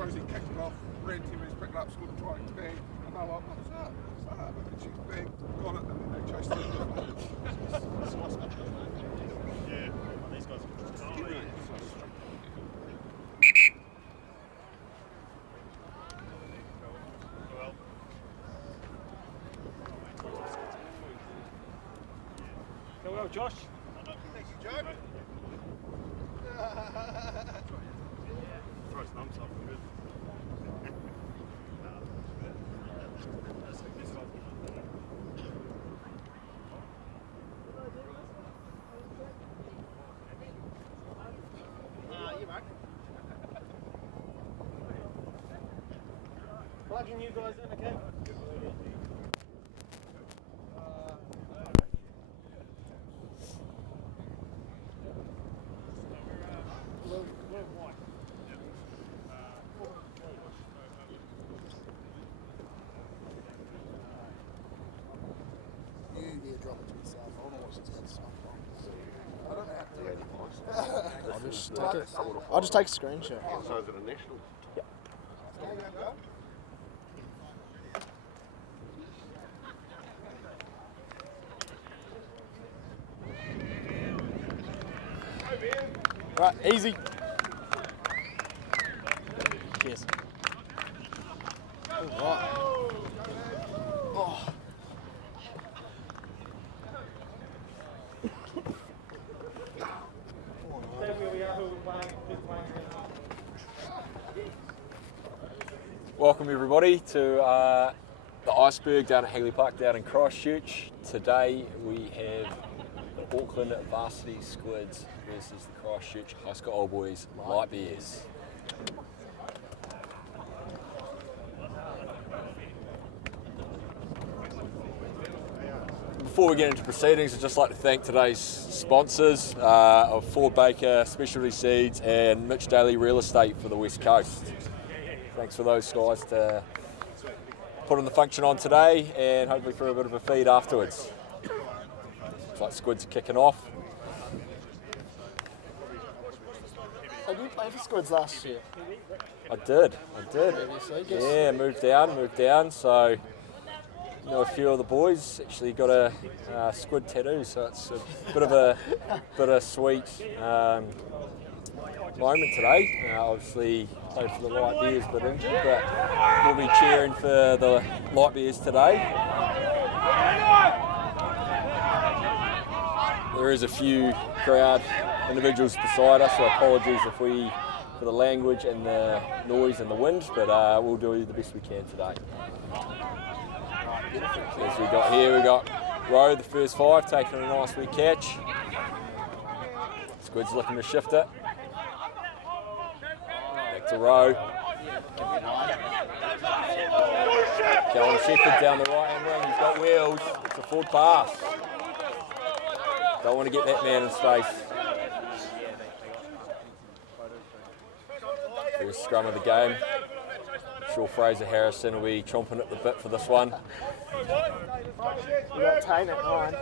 Rosie kicked it off, ran 10 minutes, picked it up, scored a try, bang, and they're like, what's that? What's that? And then she bang, got it, and then they chased it. Yeah, these guys are Go well, Josh. Thank you, Joe. throw thumbs up good. Plugging you guys in, okay? You airdrop it to yourself. I don't know what she's going to smell from. I don't know how to do it. I'll just take a screenshot. So is it a national? Yep. Right, easy. Cheers. All right. Oh. Welcome everybody to the Iceberg down at Hagley Park down in Christchurch. Today we have the Auckland Varsity Squids versus the Christchurch High School Old Boys Light Bears. Before we get into proceedings, I'd just like to thank today's sponsors of Ford Baker Specialty Seeds and Mitch Daly Real Estate for the West Coast. Thanks for those guys to putting the function on today and hopefully for a bit of a feed afterwards. Looks like Squids are kicking off. Did you play for Squids last year? I did. Previously, guess. Yeah, moved down. So, you know, a few of the boys actually got a squid tattoo, so it's a bit of a bittersweet moment today. Obviously played for the Light Bears, but injured, but we'll be cheering for the Light Bears today. There is a few crowd individuals beside us, so apologies for the language and the noise and the wind, but we'll do the best we can today. As we got here, we got Rowe, the first five, taking a nice wee catch. Squid's looking to shift it. Back to Rowe. Going Shepherd down the right hand wing, he's got wheels. It's a forward pass. Don't want to get that man in space. First scrum of the game. Sure Fraser Harrison will be chomping at the bit for this one. We got Tane at 9.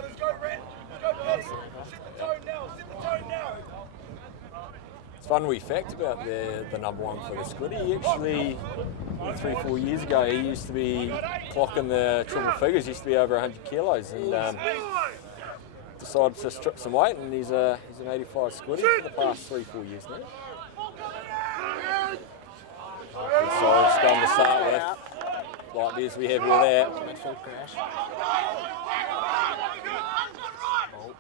It's a fun wee fact about the number one for the squid. He actually, 3-4 years ago, he used to be clocking the triple figures, he used to be over 100 kilos, and decided to strip some weight, and he's an 85 squiddy for the past 3-4 years now. Good solid scrum to start with. Like this, we have all that. Midfield crash. Oh,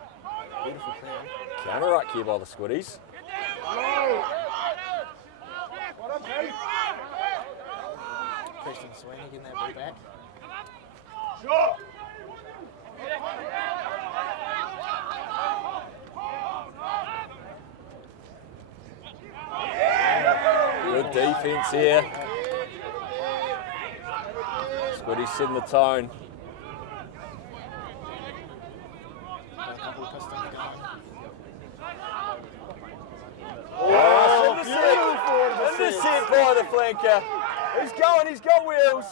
beautiful clear. Counter ruck here by the squiddies. Christian Sweeney getting that ball back. Good defence here. Squiddies setting the tone. Oh, intercept by the flanker. He's got wheels.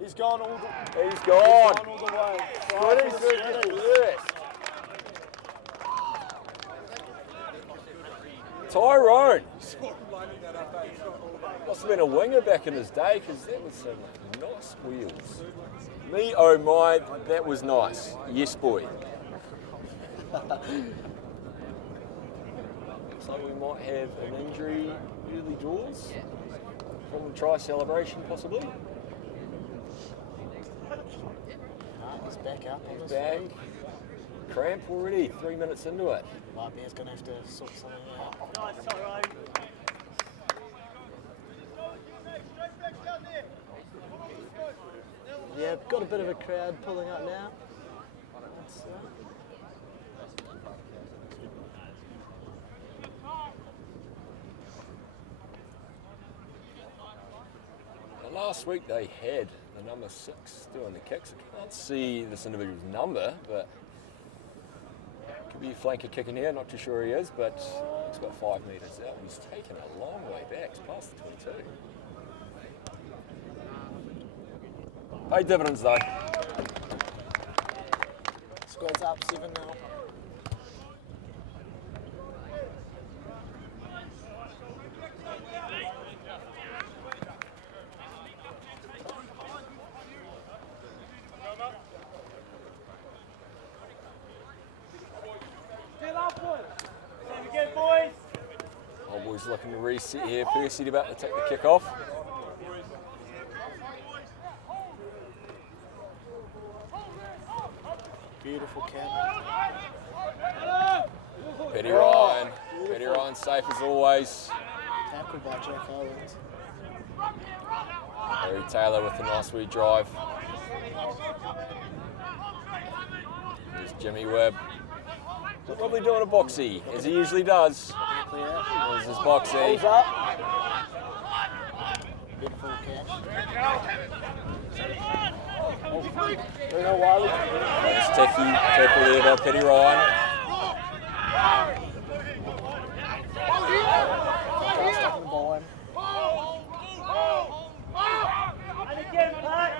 He's gone all the He's gone. all the way. Squiddies versus first. Tyrone. Must have been a winger back in his day because that was some nice wheels. Me, oh my, that was nice. Yes, boy. So we might have an injury early doors from the try celebration, possibly. He's back up on this Back. field. Cramp already, 3 minutes into it. Bear's going to have to sort something out. Nice, Tyrone. Yeah, got a bit of a crowd pulling up now. That's, Last week they had the number 6 doing the kicks. I can't see this individual's number, but could be a flanker kicking here. Not too sure he is, but he's got 5 metres out. He's taken a long way back. He's past the 22. Paid dividends though. Squads up 7 now. Old boys looking to reset here. Percy about to take the kick off. Beautiful cap. Petty Ryan. Petty Ryan safe as always. Tackled by Jack Owens. Harry Taylor with a nice wee drive. There's Jimmy Webb. Probably doing a boxy, as he usually does. There's his boxy. Pulls up. Beautiful catch. Bruno Wiley. There's Techie, tackle there by Petty Ryan. Just up the ball in. And again, Pat.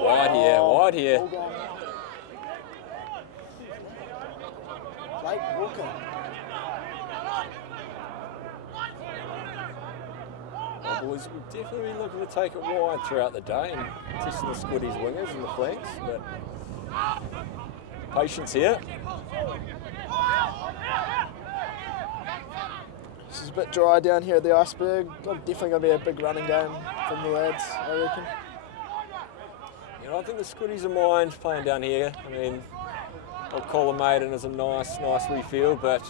Wide here. All gone now. Blake Walker. Well, boys, we'll definitely be looking to take it wide throughout the day and testing the Squiddies wingers and the flanks, but patience here. This is a bit dry down here at the Iceberg. Definitely going to be a big running game from the lads, I reckon. You know, I think the Squiddies are mind playing down here. I mean, old Colin Maiden is a nice wee field, but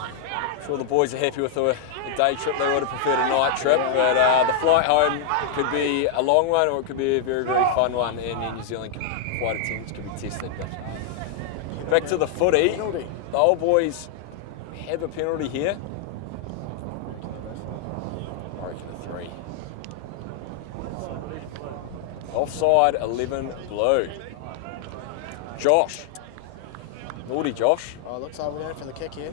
I'm sure the boys are happy with a day trip. They would have preferred a night trip, but the flight home could be a long one or it could be a very fun one, and New Zealand flight attendants could be tested. But back to the footy, Penalty. the old boys have a penalty here. I reckon a 3. Offside, 11 blue. Josh. Naughty Josh. Oh, looks like we're going for the kick here.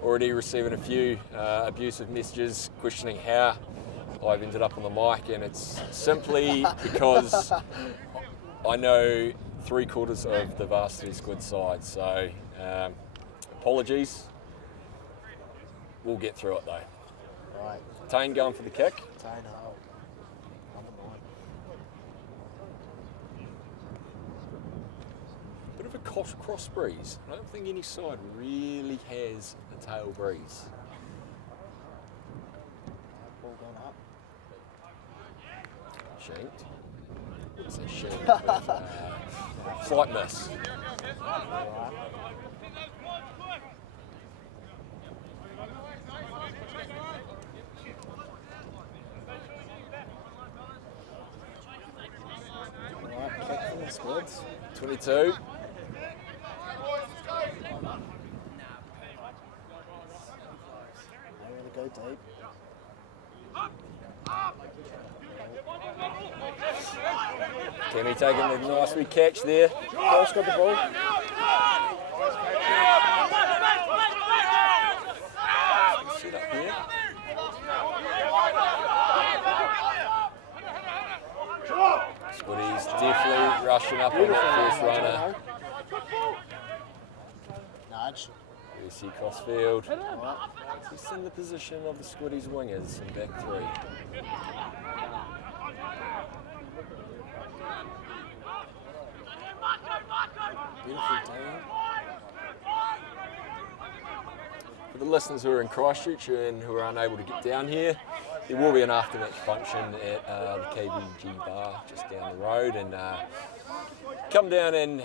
Already receiving a few abusive messages questioning how I've ended up on the mic, and it's simply because I know 3/4 of the varsity squid side, so apologies. We'll get through it though. Right, Tane going for the kick. Tane Hull. Number 9. Bit of a cross breeze. I don't think any side really has a tail breeze. Ball gone up. Shanked. What's a shanked? Slight miss. Right. Right, kick from the Squids. 22. I'm going to go deep. Kemi taking a nice wee catch there. Josh got the ball. Set up here. rushing up on that first runner. Nudge. Percy crossfield. Just in the position of the Squiddies wingers in back three. Beautiful team. For the listeners who are in Christchurch and who are unable to get down here, there will be an after-match function at the KBG bar just down the road, and come down and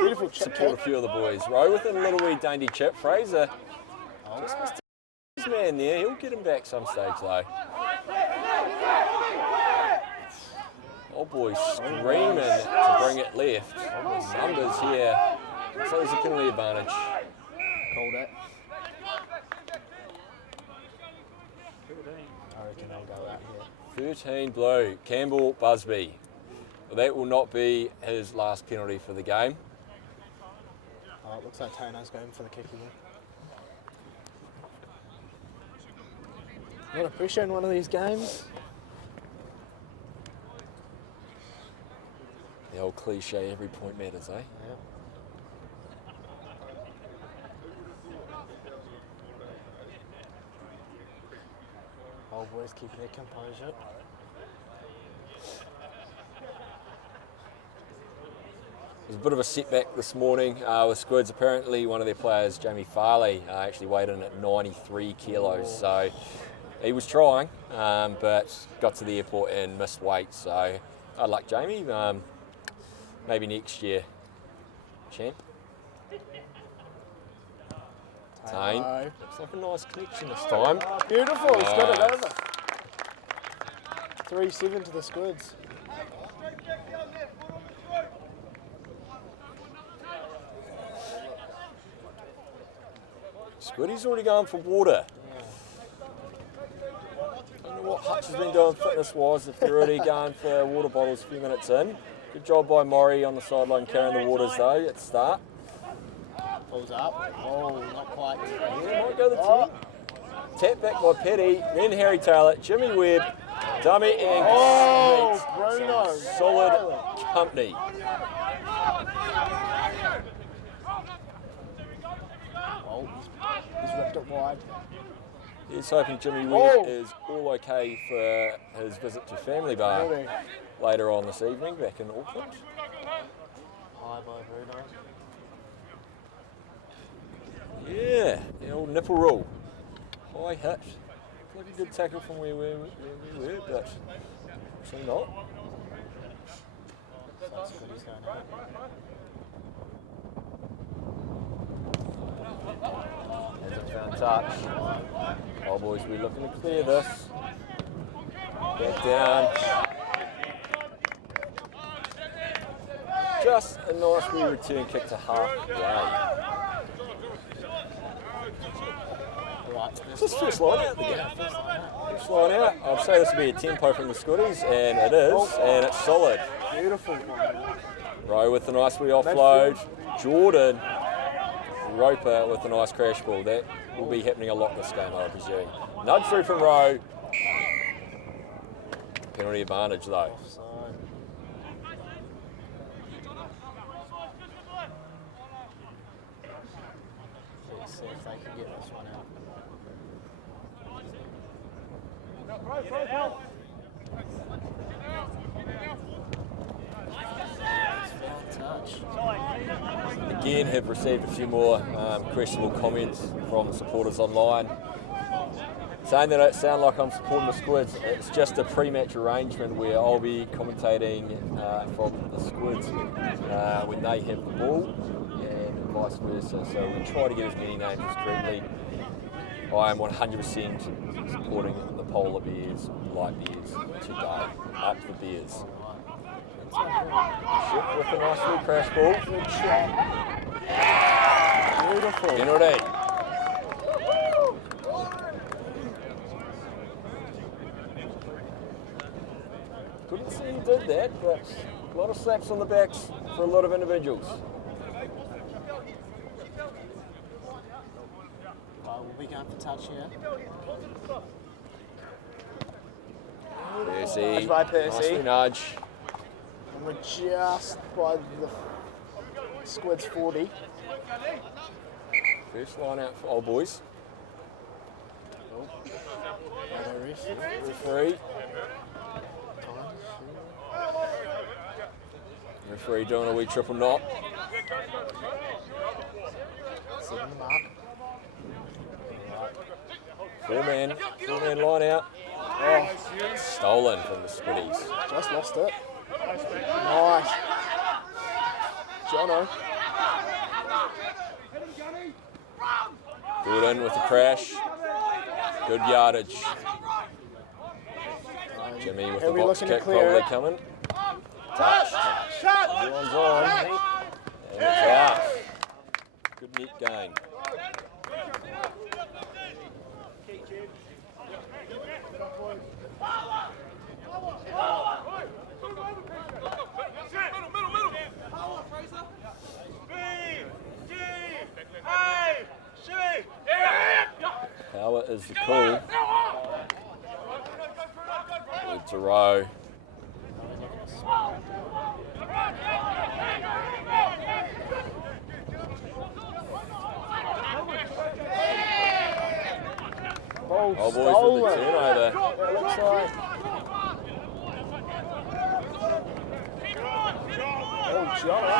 Beautiful chip support a kick. few of the boys. Row with a little wee dainty chip. Fraser just missed his man there. He'll get him back some stage though. Old boy screaming to bring it left. Numbers here, so there's a penalty advantage. Called it. I reckon I'll go out here. 13 blue, Campbell Busby. Well, that will not be his last penalty for the game. Oh, it looks like Tono's going for the kick again. A lot of pressure in one of these games. The old cliche, every point matters, eh? Yeah. Old boys keeping their composure. It was a bit of a setback this morning with Squids. Apparently one of their players, Jamie Farley, actually weighed in at 93 kilos. So he was trying, but got to the airport and missed weight. So good luck, Jamie. Maybe next year, champ. Tane. Looks like a nice connection this time. Oh, beautiful, he's got it over. 3-7 to the Squids. Squiddy's already going for water. I don't know what Hutch has been doing fitness-wise if they're already going for water bottles a few minutes in. Good job by Maury on the sideline carrying the waters though at the start. Pulls up. Oh, not quite. Yeah, might go the 10. Tap back by Petty, then Harry Taylor, Jimmy Webb, dummy and Bruno. solid company. Oh, he's ripped it wide. He's hoping Jimmy Webb is all okay for his visit to Family Bar later on this evening back in Auckland. High by Bruno. Yeah, the old nipple rule. High hit. Like a good tackle from where we were, but actually not. So that's good, he's going out. Hasn't found touch. Oh boys, we're looking to clear this. Back down. Just a nice wee return kick to halfway. Right, This is first line out of the game. First line out. I'd say this would be a tempo from the Squiddies, and it is, and it's solid. Beautiful. Rowe with a nice wee offload. Jordan Roper with a nice crash ball. That will be happening a lot this game, I presume. Nudge through from Rowe. Penalty advantage though. offside. Let's see if they can get this one out. Touch. Again, have received a few more questionable comments from supporters online, saying that it sounds like I'm supporting the Squids. It's just a pre-match arrangement where I'll be commentating from the Squids when they have the ball, and vice versa. So we try to get as many names as correctly. I am 100% supporting the Polar Bears, Light Bears today. Up the Bears. Ship with a nice little crash ball. Good shot. Beautiful. Penalty. Couldn't see who did that, but a lot of slaps on the backs for a lot of individuals. We'll be going for touch here. Percy, By Percy. nice nudge. And we're just by the Squids 40. First line out for old boys. Referee. Referee doing a wee triple knot. Setting the mark. Four-man line out. Oh, stolen from the Squiddies. Just lost it. Nice. Jono. Good in with the crash. Good yardage. Jimmy with the box kick probably coming. Touch. Everyone's on. And it's out. Good net gain. Power is the call. Good to row. Oh, Oh, boys stolen. with the turnover. It looks like. Oh, Jono.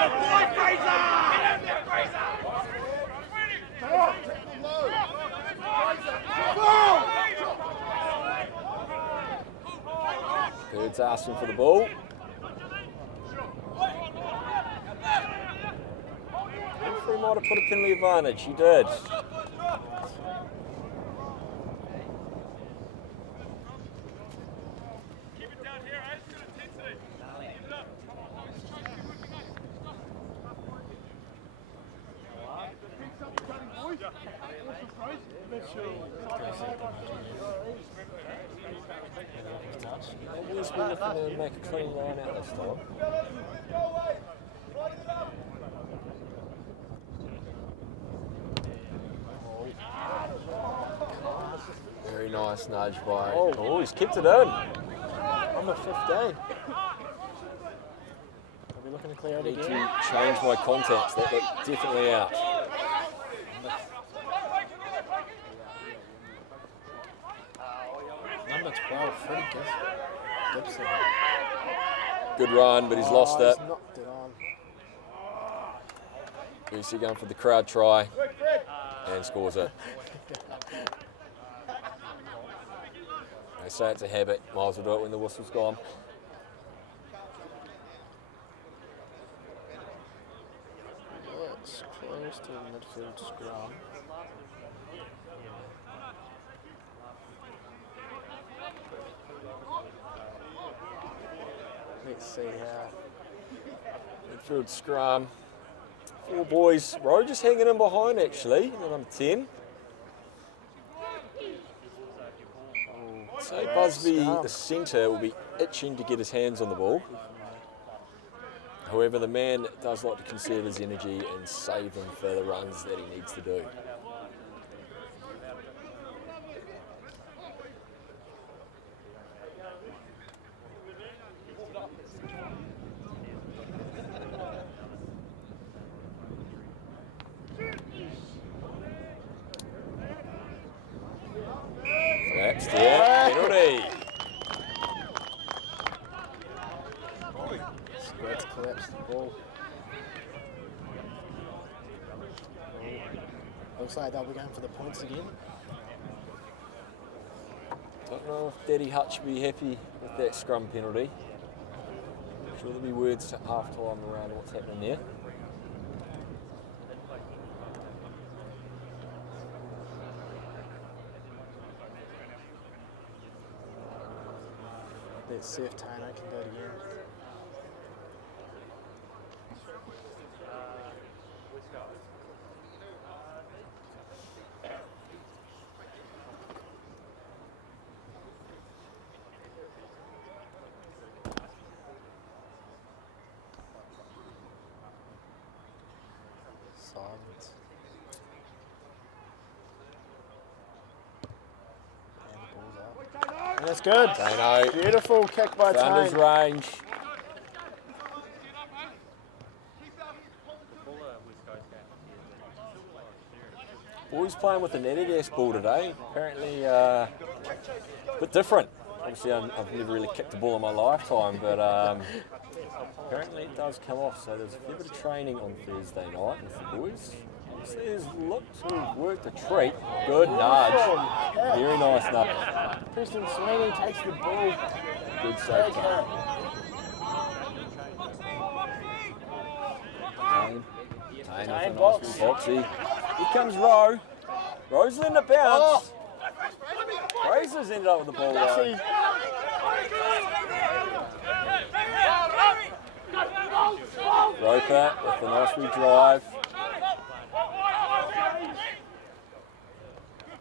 Bird's asking for the ball. Referee might have put a penalty advantage. He did. Always been looking to make a clean line out this time. Very nice nudge by. Oh, he's kept it in. Number 15. Are we looking to clear it Need to again? change my contacts. That definitely out. Number 12, Freddie Gibson. Good run, but he's lost it. He's knocked it on. BC going for the crowd try and scores it. They say it's a habit. Miles will do it when the whistle's gone. It's close to the midfield scrum. Let's see how. Midfield scrum. Four boys. Rowe just hanging in behind actually. Number 10. So Busby, the centre, will be itching to get his hands on the ball. However, the man does like to conserve his energy and save them for the runs that he needs to do. That's the penalty. Squids collapsed the ball. Looks like they'll be going for the points again. Don't know if Daddy Hutch will be happy with that scrum penalty. I'm sure there'll be words to half time around what's happening there. Let's see if Tano can do it again. Silence. And the ball's out. That's good. Tano Beautiful kick by found his Tane. range. Boys playing with an Adidas ball today. Apparently a bit different. Obviously I've never really kicked a ball in my lifetime, but apparently it does come off. So there's a fair bit of training on Thursday night with the boys. There's looked to have worked a treat. Good nudge. Very nice nudge. Preston Sweeney takes the ball. Good save. Tane box. Boxy. Here comes Rowe. Rowe's letting it bounce. Fraser's ended up with the ball. Roper with a nice wee drive.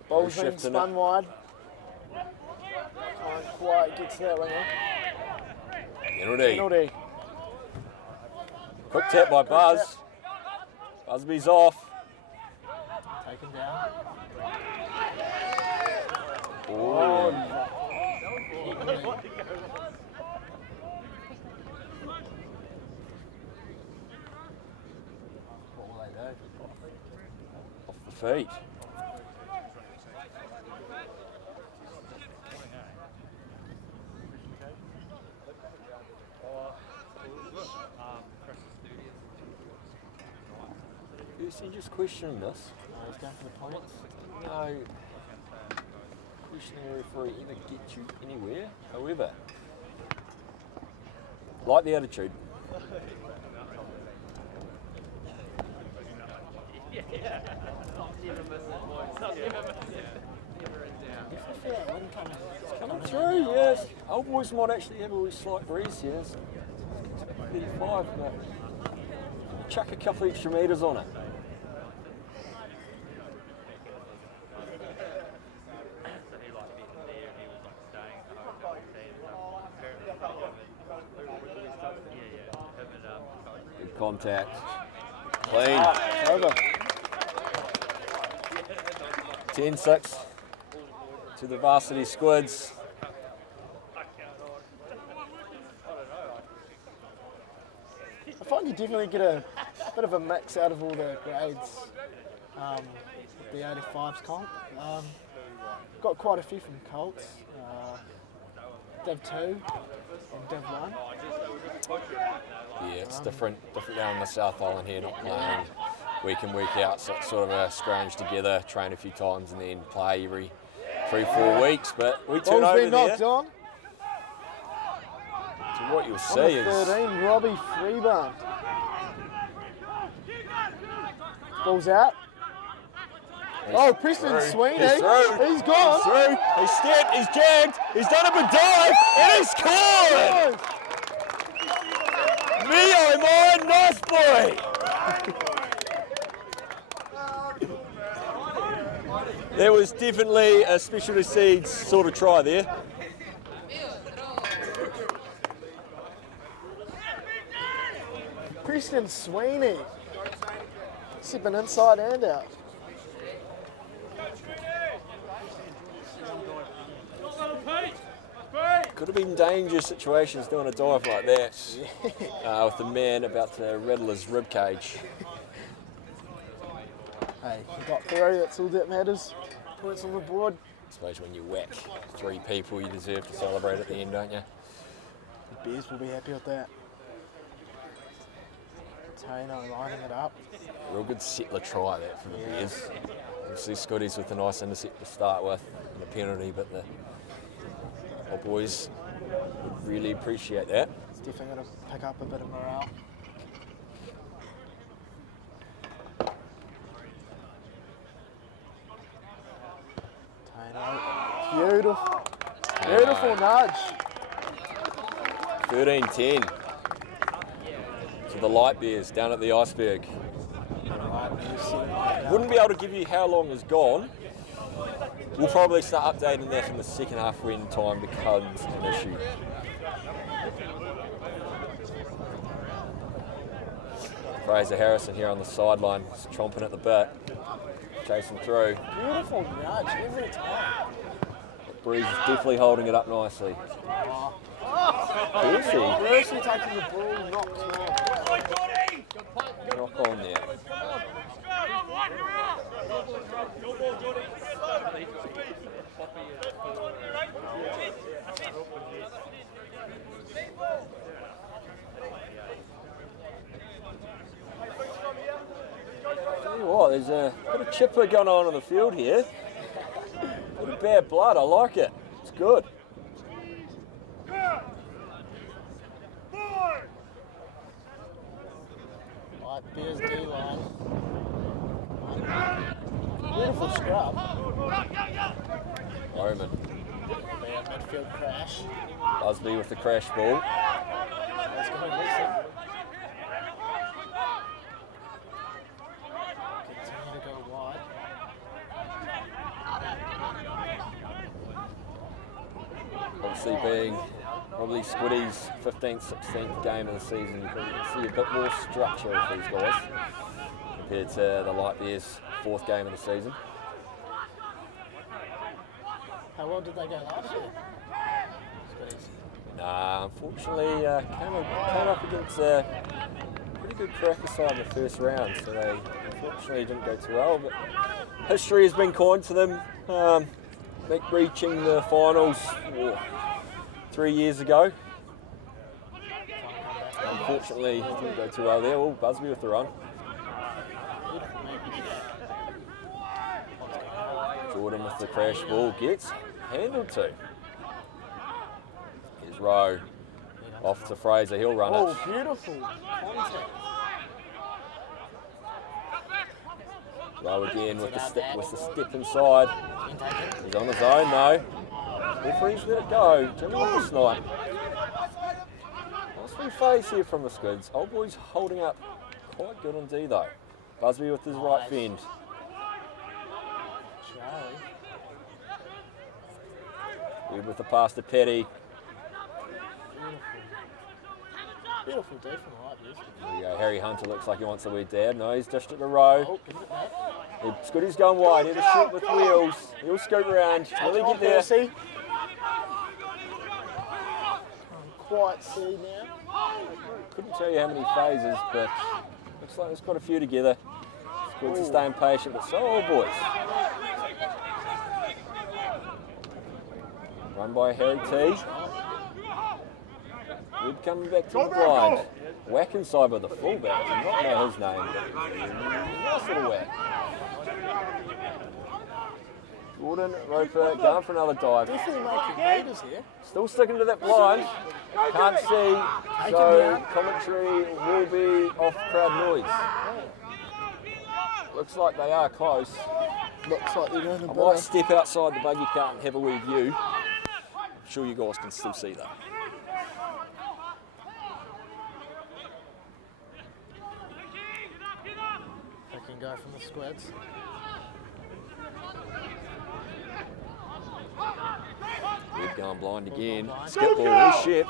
Ball's been Shifting spun it. wide. Can't quite get to that winger. Penalty. Quick tap by Buzz. Busby's off. Taken down. Oh. What will they do? Off the feet. You just questioning this. He's going for the points. No questioning a referee ever get you anywhere. However, like the attitude. Coming through, yes. Old boys might actually have a wee slight breeze here. It's 35, but chuck a couple extra metres on it. Good contact. Clean. Over. 10-6 to the varsity Squids. I find you definitely get a bit of a mix out of all the grades. The 85s comp. Got quite a few from Colts. Div 2 and Div 1. Yeah, it's different down in the South Island here, not playing week in, week out. So it's sort of a scrounge together, train a few times and then play every 3-4 weeks. But we turn Ball's over been there. knocked on. So what you'll see Number is 13, Robbie Freeburn. Ball's out. Oh, Preston Sweeney. He's through. He's gone. He's through. He's stepped. He's jagged. He's done a big dive and he's scored. Me, oh mine, nice boy. There was definitely a specialty seeds sort of try there. Preston Sweeney. Sipping inside and out. Could have been dangerous situations doing a dive like that with the man about to rattle his rib cage. Hey, you got through, that's all that matters. Points on the board. I suppose when you whack 3 people, you deserve to celebrate at the end, don't you? The Bears will be happy with that. Tano lining it up. Real good settler try that for the Bears. Obviously Scotties with a nice intercept to start with and a penalty, but the old boys would really appreciate that. It's definitely going to pick up a bit of morale. Tano, beautiful, beautiful nudge. 13-10 to the Light Bears down at the Iceberg. Wouldn't be able to give you how long is gone. We'll probably start updating that in the second half when time becomes an issue. Fraser Harrison here on the sideline, just chomping at the bit, chasing through. Beautiful nudge every time. Breeze is definitely holding it up nicely. Percy taking the ball, knocked on. Knock on there. Tell you what, there's a bit of chipper going on in the field here. Bit of bad blood, I like it. It's good. Right, there's D-line. Beautiful scrub. Omen. Midfield crash. Busby with the crash ball. Let's go, Lisa. Continue to go wide. Obviously being probably Squiddy's 15th, 16th game of the season, you can see a bit more structure with these guys compared to the Light Bears' 4th game of the season. How well did they go last year? Squiddies. Nah, unfortunately came up against a pretty good cracker side in the first round, so they unfortunately didn't go too well, but history has been kind to them. Reaching the finals 3 years ago. Unfortunately, didn't go too well there. Oh, Busby with the run. Jordan with the crash ball gets handled to. Here's Rowe. Off to Fraser, he'll run it. Oh, beautiful contact. Rowe again with the step inside. He's on his own though. Referee's let it go. Jimmy with the snipe. Nice free face here from the Squids. Old boy's holding up quite good on D though. Busby with his right fend. Good with the pass to Petty. Beautiful D from the Light Bears. There we go. Harry Hunter looks like he wants a weird dad. No, he's dished it to Rowe. Scooty's going wide. Here's a shoot with wheels. He'll scoot around. Will he get there? Can't quite see now. Couldn't tell you how many phases, but looks like there's quite a few together. Squids are staying patient, but so are boys. Run by Harry T. Wood coming back to the blind. Whack inside by the fullback. I do not know his name, but nice little whack. Jordan, Roper, going for another dive. Definitely making meters here. Still sticking to that blind. Can't see, so commentary will be off crowd noise. Looks like they are close. Looks like they're going to I might step outside the buggy cart and have a wee view. I'm sure you guys can still see that. They can go from the Squids. We've gone blind again. Skip ball, where's Shep?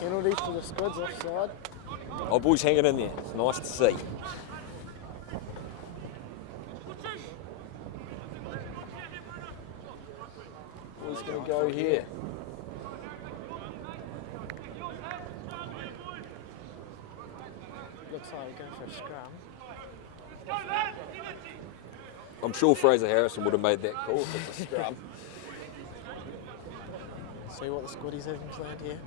Penalty for the Squids offside. Oh, boys hanging in there. It's nice to see. Who's going to go here? Looks like we're going for a scrum. I'm sure Fraser Harrison would have made that call if it's a scrum. See what the Squiddies have planned here.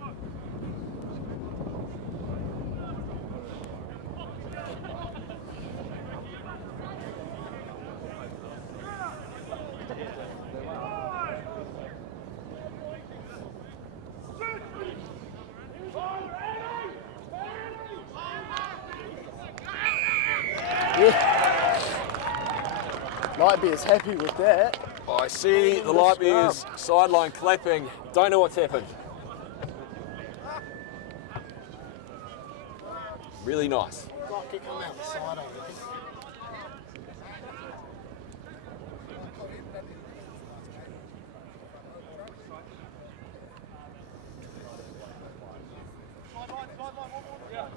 Light Bears happy with that. I see the Light Bears sideline clapping. Don't know what's happened. Really nice. Like it come out the side, I reckon.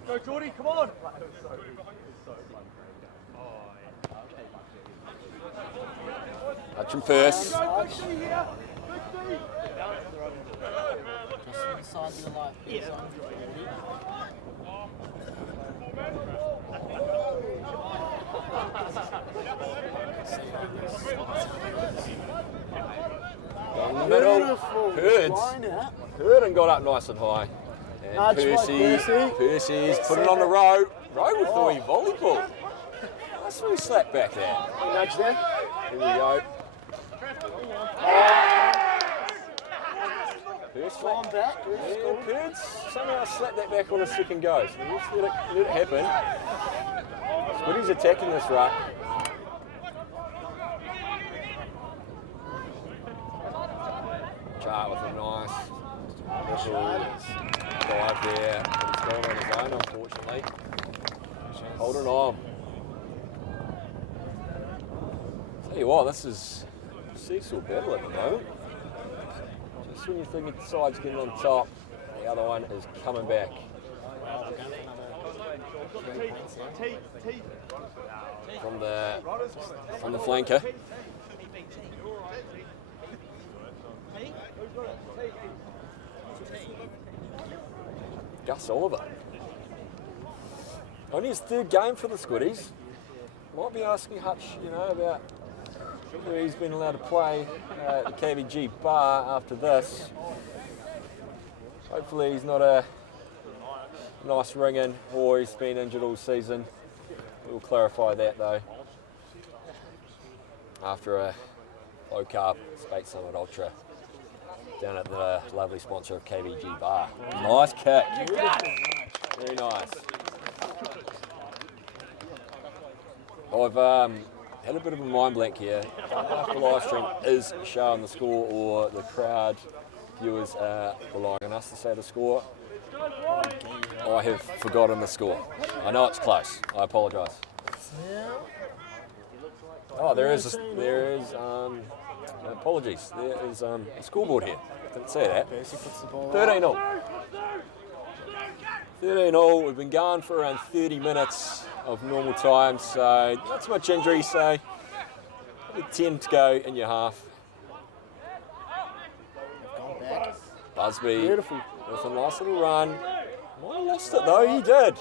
Go, Geordie, come on! Touch him first. Go, here! Go, Just inside your life. Yeah. Down the middle. Hurds. Hurd and got up nice and high. And Percy's put it on the row. Row with the wee volleyball. Nice wee slap back there. Nudge there. Here we go. On back. Yeah, Perds somehow slapped that back on a second go. So let's let it happen. Squiddy's attacking this ruck. Chart with a nice little dive there. But he's going on his own, unfortunately. Holding on. Tell you what, this is a seesaw battle at the moment. Just when you think the side's getting on top, the other one is coming back. From the flanker. Gus Oliver. Only his third game for the Squiddies. Might be asking Hutch, about where he's been allowed to play at the KVG bar after this. Hopefully he's not a nice ring-in or he's been injured all season. We'll clarify that though after a low-carb Spate Summit Ultra down at the lovely sponsor of KVG bar. Nice kick. Very nice. I've had a bit of a mind blank here. If the live stream is showing the score or the crowd viewers are relying on us to say the score, I have forgotten the score. I know it's close. I apologise. Oh, there is apologies. There is a scoreboard here. Didn't see that. 13-0. 13-0. We've been going for around 30 minutes of normal time, so not too much injury, so 10 to go in your half. Busby Beautiful. with a nice little run. Might have lost it though, he did.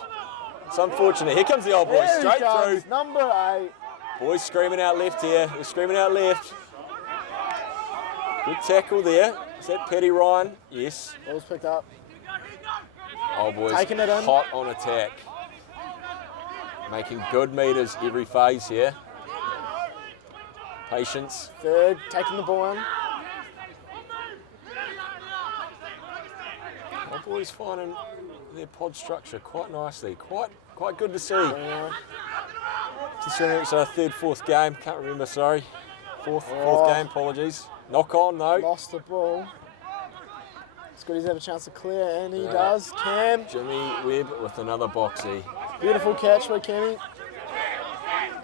It's unfortunate. Here comes the old boy, straight through. Number 8. Boys screaming out left here. They're screaming out left. Good tackle there. Is that Paddy Ryan? Yes. Ball's picked up. Old boys Taking it in. hot on attack. Making good meters every phase here. Patience. Third, taking the ball in. Old boys finding their pod structure quite nicely. Quite good to see. Considering it's our third, fourth game. Can't remember, sorry. Fourth game, apologies. Knock on though. Lost the ball. Scotty's have a chance to clear, and he does. Cam. Jimmy Webb with another boxy. Beautiful catch by Cammy.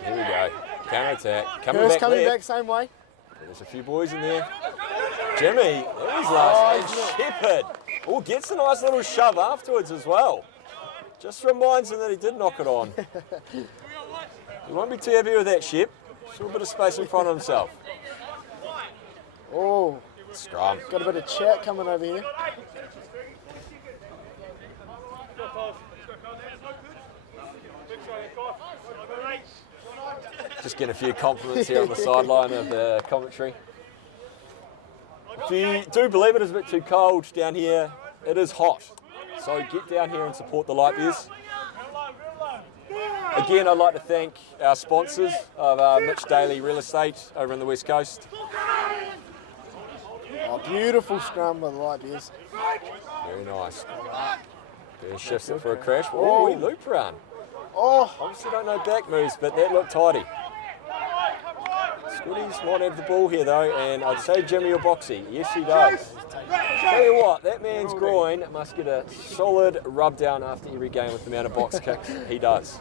Here we go. Counter attack. Coming back same way. There's a few boys in there. Jimmy, there he's last. And Shepherd. Oh, gets a nice little shove afterwards as well. Just reminds him that he did knock it on. He won't be too happy with that, Shep. Still a bit of space in front of himself. Oh, scrum. Got a bit of chat coming over here. Just getting a few compliments here on the sideline of the commentary. If you do believe it is a bit too cold down here, it is hot. So get down here and support the light beers. Again, I'd like to thank our sponsors of Mitch Daly Real Estate over in the West Coast. Oh, beautiful scrum by the light beers. Very nice. There shifts it for a crash. Oh, we loop run. Oh, obviously don't know back moves, but that looked tidy. Squiddies might have the ball here though, and I'd say Jimmy or Boxy. Yes, he does. Tell you what, that man's groin must get a solid rub down after every game with the amount of box kicks he does.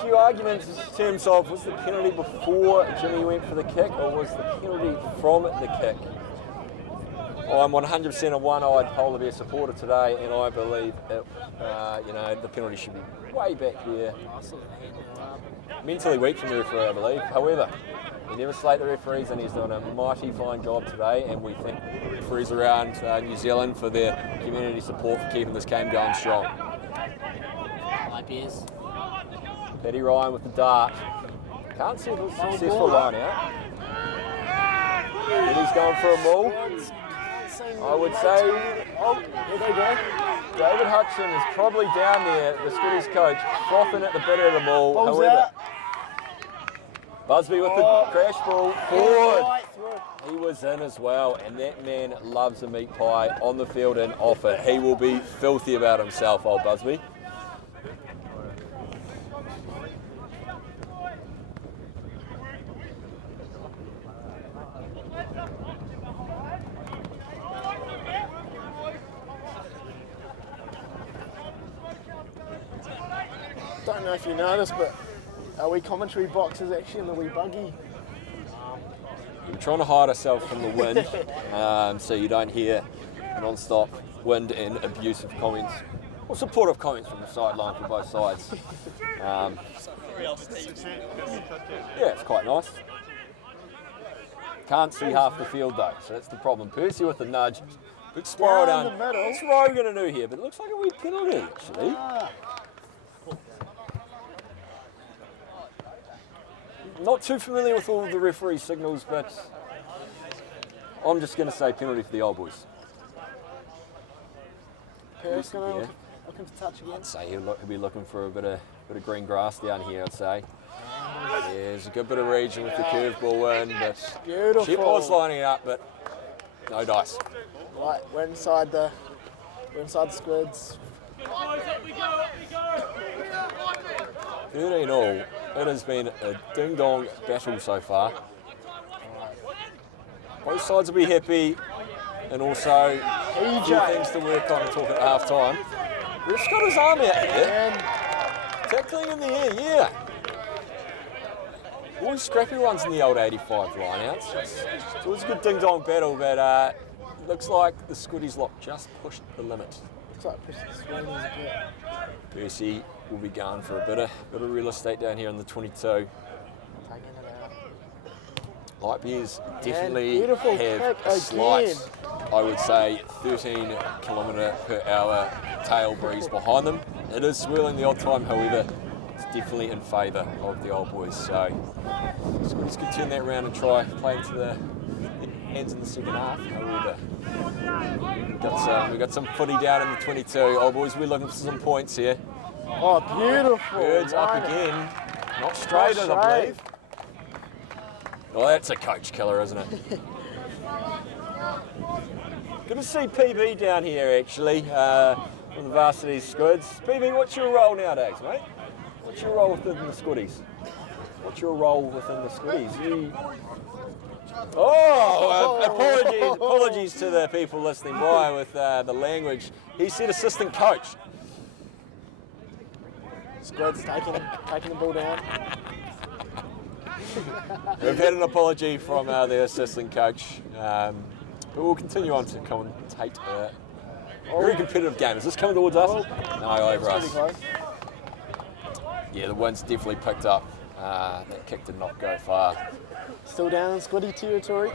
few arguments in terms of was the penalty before Jimmy went for the kick or was the penalty from the kick? I'm 100% a one-eyed polar bear supporter today, and I believe it, the penalty should be way back there. Mentally weak from the referee, I believe. However, we never slate the referees, and he's doing a mighty fine job today, and we thank referees around New Zealand for their community support for keeping this game going strong. My beers. Paddy Ryan with the dart. Can't see if it was a successful line out. Paddy's going for a maul. I would say, here they go. David Hudson is probably down there, the Squids coach, frothing at the bit of the maul. However, Busby with the crash ball forward. He was in as well, and that man loves a meat pie on the field and off it. He will be filthy about himself, old Busby. Don't know if you know this, but our wee commentary box is actually in the wee buggy. We're trying to hide ourselves from the wind, so you don't hear non-stop wind and abusive comments, or supportive comments from the sideline from both sides. Yeah, it's quite nice. Can't see half the field though, so that's the problem. Percy with the nudge. Big spiral down. the middle. What's Rowe going to do here? But it looks like a wee penalty actually. Not too familiar with all of the referee signals, but I'm just going to say penalty for the old boys. Perry's going to looking for touch again. I'd say he'll be looking for a bit of green grass down here, I'd say. There's a good bit of region with the curveball in, but Beautiful. Chip was lining it up, but no dice. Right, we're inside the Squids. 13 all. It has been a ding-dong battle so far. Both sides will be happy, and also a few things to work on and talk at half-time. Ref's got his arm out here. Tackling in the air, yeah. Always scrappy ones in the old 85 line-outs. It's always a good ding-dong battle, but looks like the Squiddies lot just pushed the limit. Looks like pushing the Squids a bit. Percy will be going for a bit of real estate down here in the 22. Taking it out. Light beers definitely beautiful have kick a slight, again. I would say, 13 km/h tail breeze behind them. It is swirling the odd time, however, it's definitely in favour of the old boys. So Squiddies could turn that around and try play into the hands in the second half. However, we got some footy down in the 22. Old boys, we're looking for some points here. Oh, beautiful. Birds up Line. again. Not straight, I believe. Well, that's a coach killer, isn't it? Good to see PB down here, actually, from the varsity Squids. PB, what's your role nowadays, mate? What's your role within the Squiddies? What's your role within the Squiddies? Apologies to the people listening by with the language. He said assistant coach. Squids taking the ball down. We've had an apology from the assistant coach, but we'll continue on to commentate a very competitive game. Is this coming towards us? No, over us. Yeah, the wind's definitely picked up. That kick did not go far. Still down in Squiddy territory.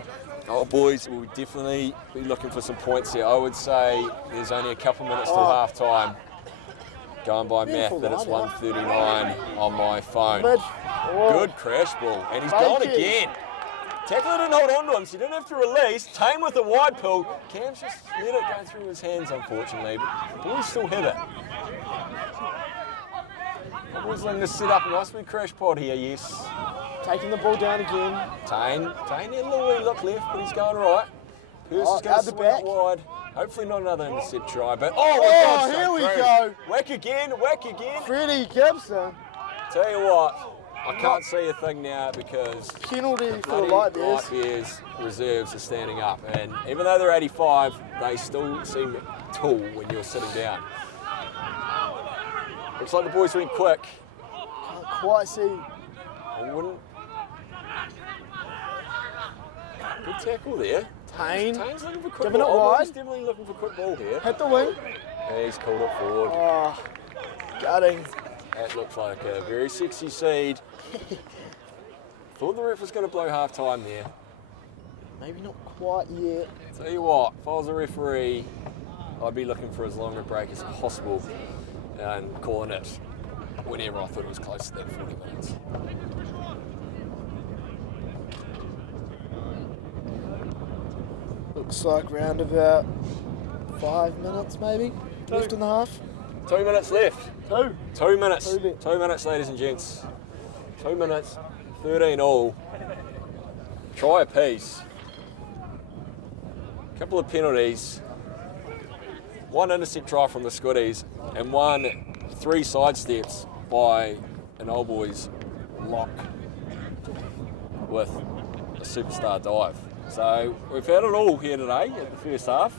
Oh, boys, we'll definitely be looking for some points here. I would say there's only a couple minutes till half time. Going by math, that it's 1:39 on my phone. Good crash ball, and he's gone again. Tackler didn't hold on to him, so he didn't have to release. Tame with a wide pull. Cam's just let it go through his hands, unfortunately, but the boys still hit it. The boys looking to set up a nice wee crash pod here, yes. Taking the ball down again. Tane had a little wee look left, but he's going right. Pierce is going to swing it wide. Hopefully not another intercept try, but here we go. Whack again. Freddie Gibson. Tell you what, I can't see a thing now because Penalty for the bloody Light Bears. Light Bears reserves are standing up, and even though they're 85, they still seem tall when you're sitting down. Looks like the boys went quick. quite see. I wouldn't. Good tackle there. Tane. Tane's looking for quick Giving it ball. wide. He's definitely looking for quick ball here. Hit the wing. Yeah, he's called it forward. Oh, gutting. That looks like a very sexy seed. Thought the ref was going to blow half time there. Maybe not quite yet. Tell you what, if I was a referee, I'd be looking for as long a break as possible and calling it whenever I thought it was close to that 40 minutes. Looks like round about 5 minutes maybe. Left in the half. 2 minutes left. 2. 2 minutes. 2 left. 2 minutes, ladies and gents. 2 minutes, 13 all. Try a piece. Couple of penalties. 1 intercept try from the Squiddies and 3 side steps by an old boys lock with a superstar dive. So we've had it all here today at the first half.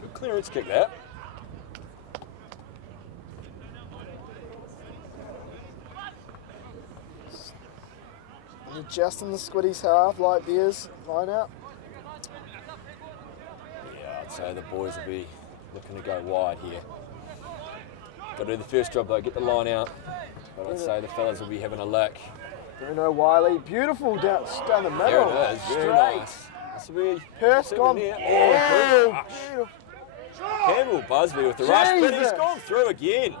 Good clearance kick that. You're just in the Squiddies half, like theirs, line out. Yeah, I'd say the boys will be looking to go wide here. Got to do the first job though, get the line out. But I'd say the fellas will be having a look. Bruno Wiley, beautiful down the middle. There it is, very Straight. nice. This will be Hurst gone. here. Oh, Oh, Campbell Busby with the rush, but he's Jesus. gone through again.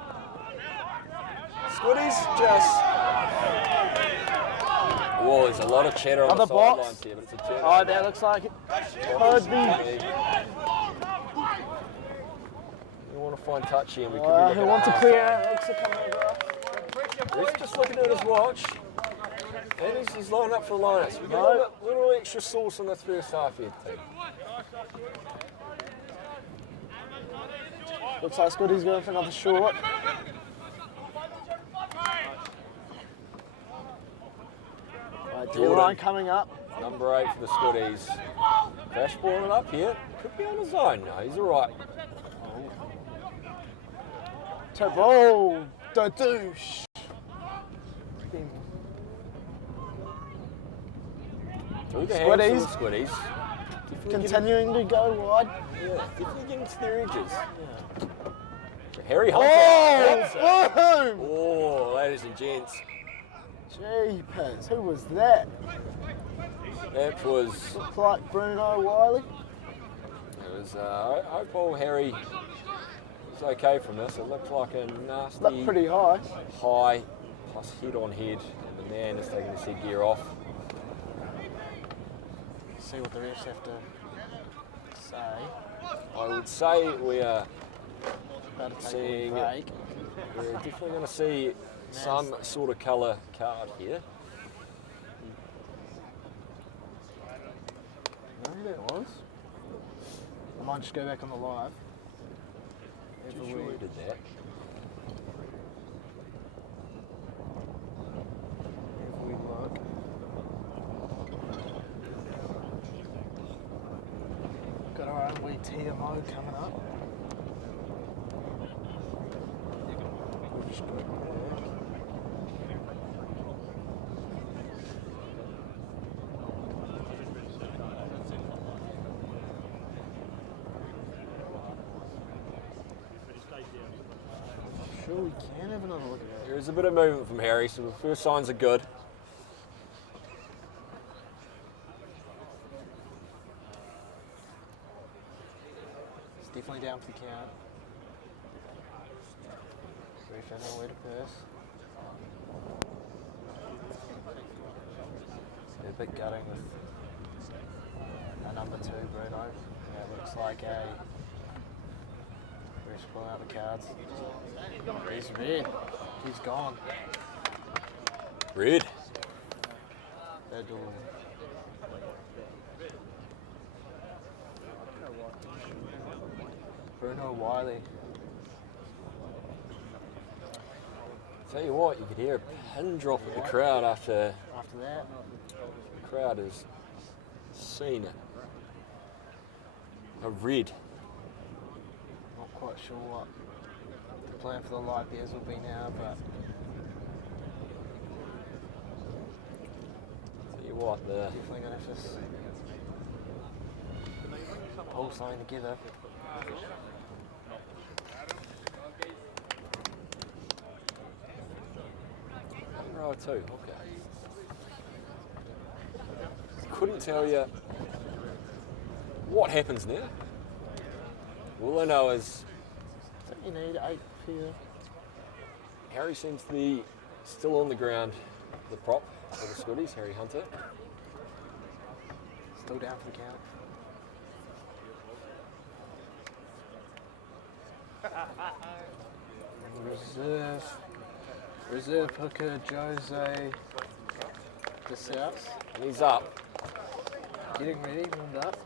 Squiddies just... Whoa, there's a lot of chatter on Other the box. sidelines here, but it's a turn. Oh, that looks like it. Busby. We want to find touch here. We could be Who looking wants to at clear half-time. out? Looks to come over. He's just looking at his watch. And he's lining up for the line-out. So we get a little extra sauce in this first half here, team. Looks like Squiddy's going for another short. Right, Jordan. line coming up. Number 8 for the Squiddies. Crash balling up here. Could be on his own. No, he's all right. Oh, the douche. Through the Squiddies. hands of the Squiddies. Definitely Continuing to go wide. Getting, yeah, definitely getting to their edges. Harry Hunter. Oh, boom! Oh, ladies and gents. Jeepers, who was that? That was... Looked like Bruno Wiley. It was, I hope old Harry is okay from this. It looked like a nasty Looked pretty high. high plus head on head. The man is taking his headgear off. See what the refs have to say. I would say we are About to take seeing a break. we're definitely going to see some sort of colour card here. No, that was. I might just go back on the live. Pretty sure we did that. If we look. Got our own wee TMO coming up. We'll just go back. Sure, we can have another look at that. There is a bit of movement from Harry, so the first signs are good. It's definitely down for the count. Ref in the way to pass. They're a bit gutting with A number 2, Bruno. That looks like a... Ref's pulling out the cards. He's red. He's gone. red. That'll... Bruno Wiley. Tell you what, you could hear a pin drop at the crowd after After that, the crowd is seen a red. Not quite sure what the plan for the light bears will be now, but Tell you what, the definitely going to have to pull something together. row 2, okay. Couldn't tell you what happens now. All I know is Don't you need 8 for you? Harry seems to be still on the ground, the prop for the Squiddies, Harry Hunter. Still down for the count. Reserve hooker Jose de South. And he's up. Getting ready, warmed up.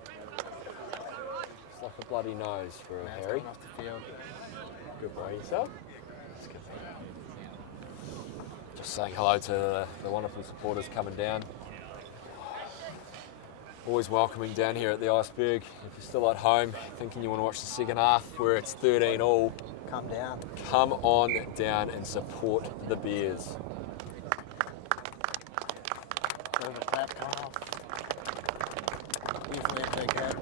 It's like a bloody nose for Now Harry. coming off the field. Good boy yourself. Just saying hello to the wonderful supporters coming down. Always welcoming down here at the Iceberg. If you're still at home thinking you want to watch the second half where it's 13-all, Come down. come on down and support the Bears. Bit of a clap coming off. Usually if they grab.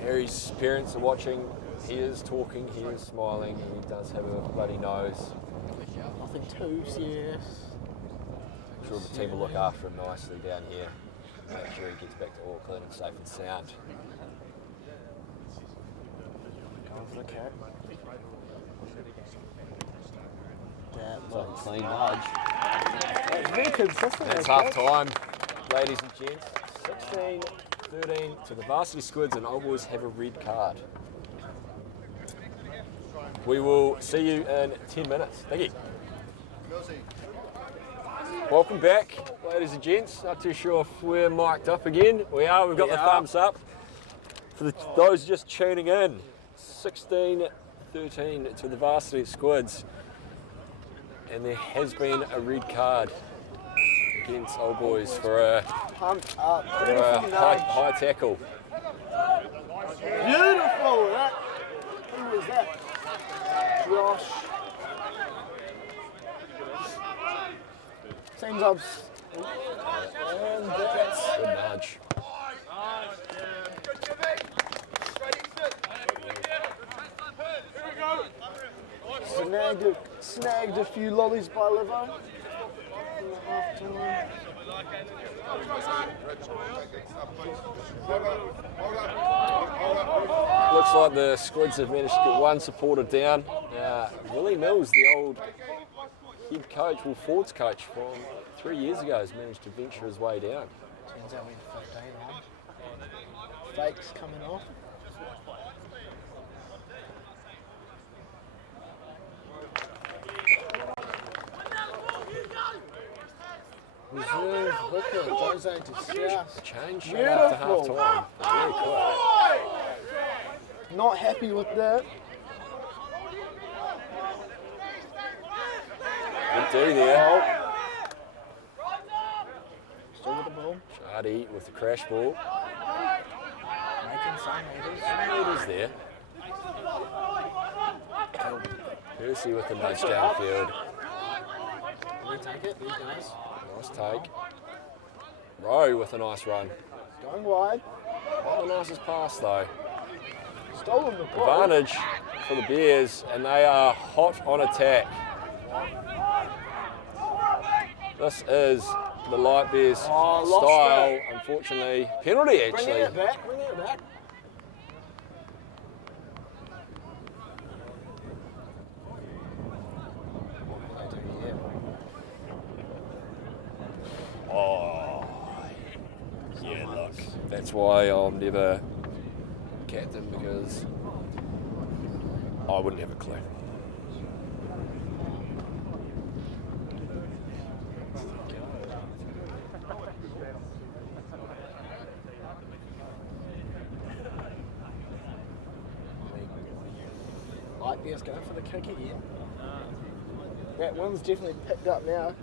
Harry's parents are watching. He is talking, he is smiling, and he does have a bloody nose. Nothing too serious. I'm sure the team will look after him nicely down here. Make sure he gets back to Auckland safe and sound. Going for the cat. It's like a clean nudge. It's very consistent. That's that half time, ladies and gents. 16-13 to the Varsity Squids, and Old Boys have a red card. We will see you in 10 minutes. Thank you. Welcome back, ladies and gents. Not too sure if we're mic'd up again. We are. We've got the thumbs up. For those just tuning in, 16-13 to the Varsity Squids. And there has been a red card against Old Boys for a Pumped up. For a high tackle. Beautiful. That. Who was that? Josh. Seems and that's Good nudge. snagged a few lollies by Livo. In the half time. Looks like the Squids have managed to get one supporter down. Willie Mills, the old head coach, well, Ford's coach from 3 years ago, has managed to venture his way down. Turns out we had 15 on. Fakes coming off. Reserve hooker, Jose de South. Change shot after half Beautiful. time. Very quick. Not happy with that. Good do there. Still with the ball. Shardy with the crash ball. Making some meters. Meters there. Percy with the nudge downfield. We take it, these guys. Nice take. Rowe with a nice run. Going wide. Not the nicest pass though. Stolen the ball. Advantage for the Bears, and they are hot on attack. This is the Light Bears lost style, it. unfortunately. Penalty Bringing actually. it back, bringing it back. What do they do here? Oh, yeah, look. That's why I'm never captain, because I wouldn't have a clue. Light Bears going for the kick again. That wind's definitely picked up now.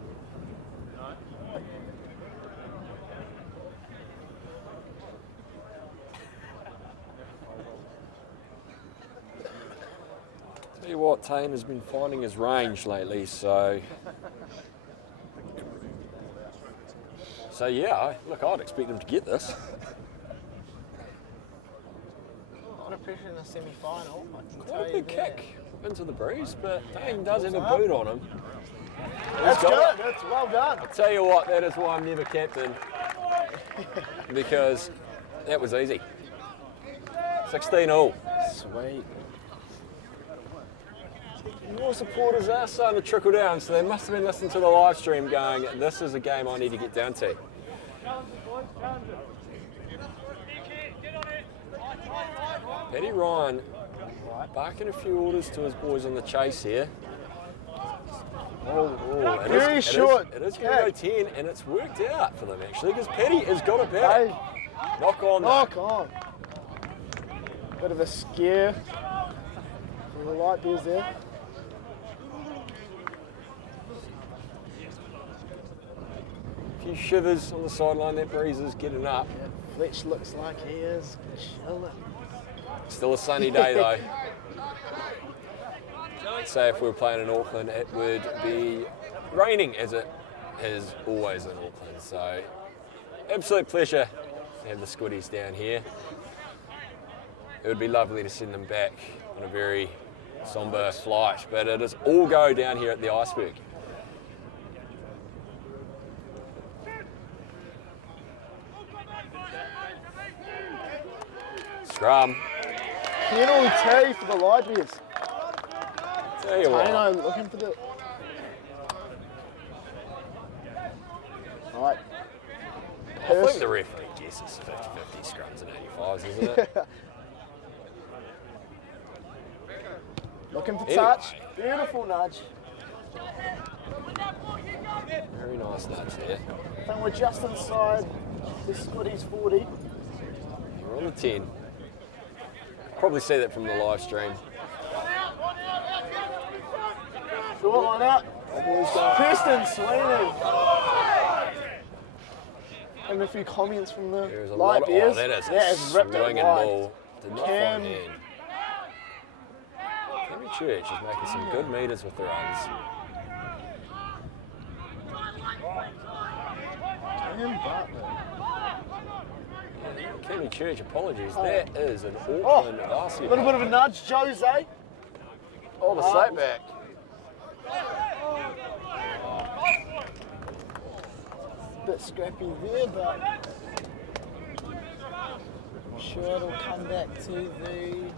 Tell you what, Tane has been finding his range lately, so yeah, look, I'd expect him to get this. A lot of pressure in the semi-final. Quite a big kick into the breeze, but Tane does have a boot on him. That's He's got good. That's well done. I'll tell you what, that is why I'm never captain, because that was easy. 16-all. Sweet. More supporters are starting to trickle down, so they must have been listening to the live stream going, this is a game I need to get down to. Paddy Ryan barking a few orders to his boys on the chase here. It Very is, short. It is going to go 10, and it's worked out for them actually, because Paddy has got it back. Hey, Knock on. knock on. Bit of a scare for the light beers there. A few shivers on the sideline, that breeze is getting up. Fletch looks like he is chilling. Still a sunny day though. I'd say if we were playing in Auckland, it would be raining as it is always in Auckland. So, absolute pleasure to have the Squiddies down here. It would be lovely to send them back on a very sombre flight, but it is all go down here at the Iceberg. Scrum. Penalty for the light beers. Tell you what. Tano looking for the. Right. I think the referee guesses 50-50 scrums and 85s, isn't it? Looking for Anyway. touch. Beautiful nudge. Very nice nudge there. I think we're just inside the Squiddies 40. We're on the 10. Probably see that from the live stream. Short line out. Preston Sweeney. And a few comments from the There's a light lot of, beers. that is That has ripped it swinging wide. ball. Did not Cam. find hand. Cammy Church is making some good meters with the runs. Cam Butler. Cammy Church, apologies. That is an Auckland varsity. A little bit of a nudge, Jose. Oh, the slate back. Bit scrappy there, but I'm sure it'll come back to the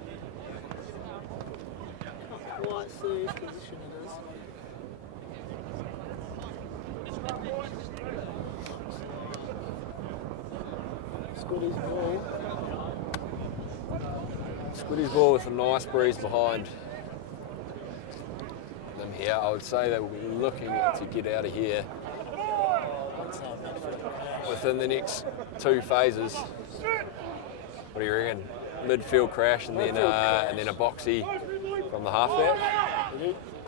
white series position it is. Squiddy's ball. Squiddy's ball with a nice breeze behind them here. I would say they will be looking to get out of here within the next 2 phases. What do you reckon? Midfield crash and then a boxy from the halfback.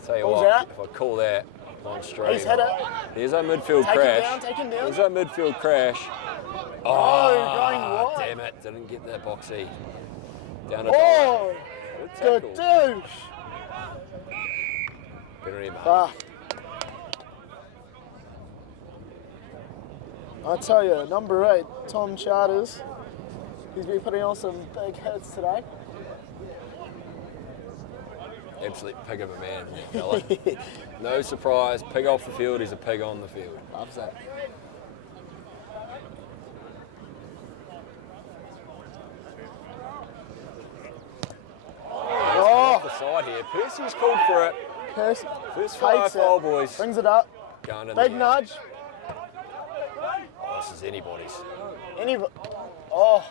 Tell you Ball's what, out. if I call that on stream, He's hit it. there's our midfield Take crash. him down, take him down. There's our midfield crash. going wide. Damn it! Didn't get that boxy. Down a Oh, good good tackle. douche. Penalty mark. Ah. I tell you, number 8, Tom Charters, he's been putting on some big hits today. Absolute pig of a man, that fella. No surprise, pig off the field, he's a pig on the field. Loves that. Off the side here. Percy's called for it. Percy First takes foul, it, boys. brings it up, Going in big the nudge. Oh, this is anybody's. Oh,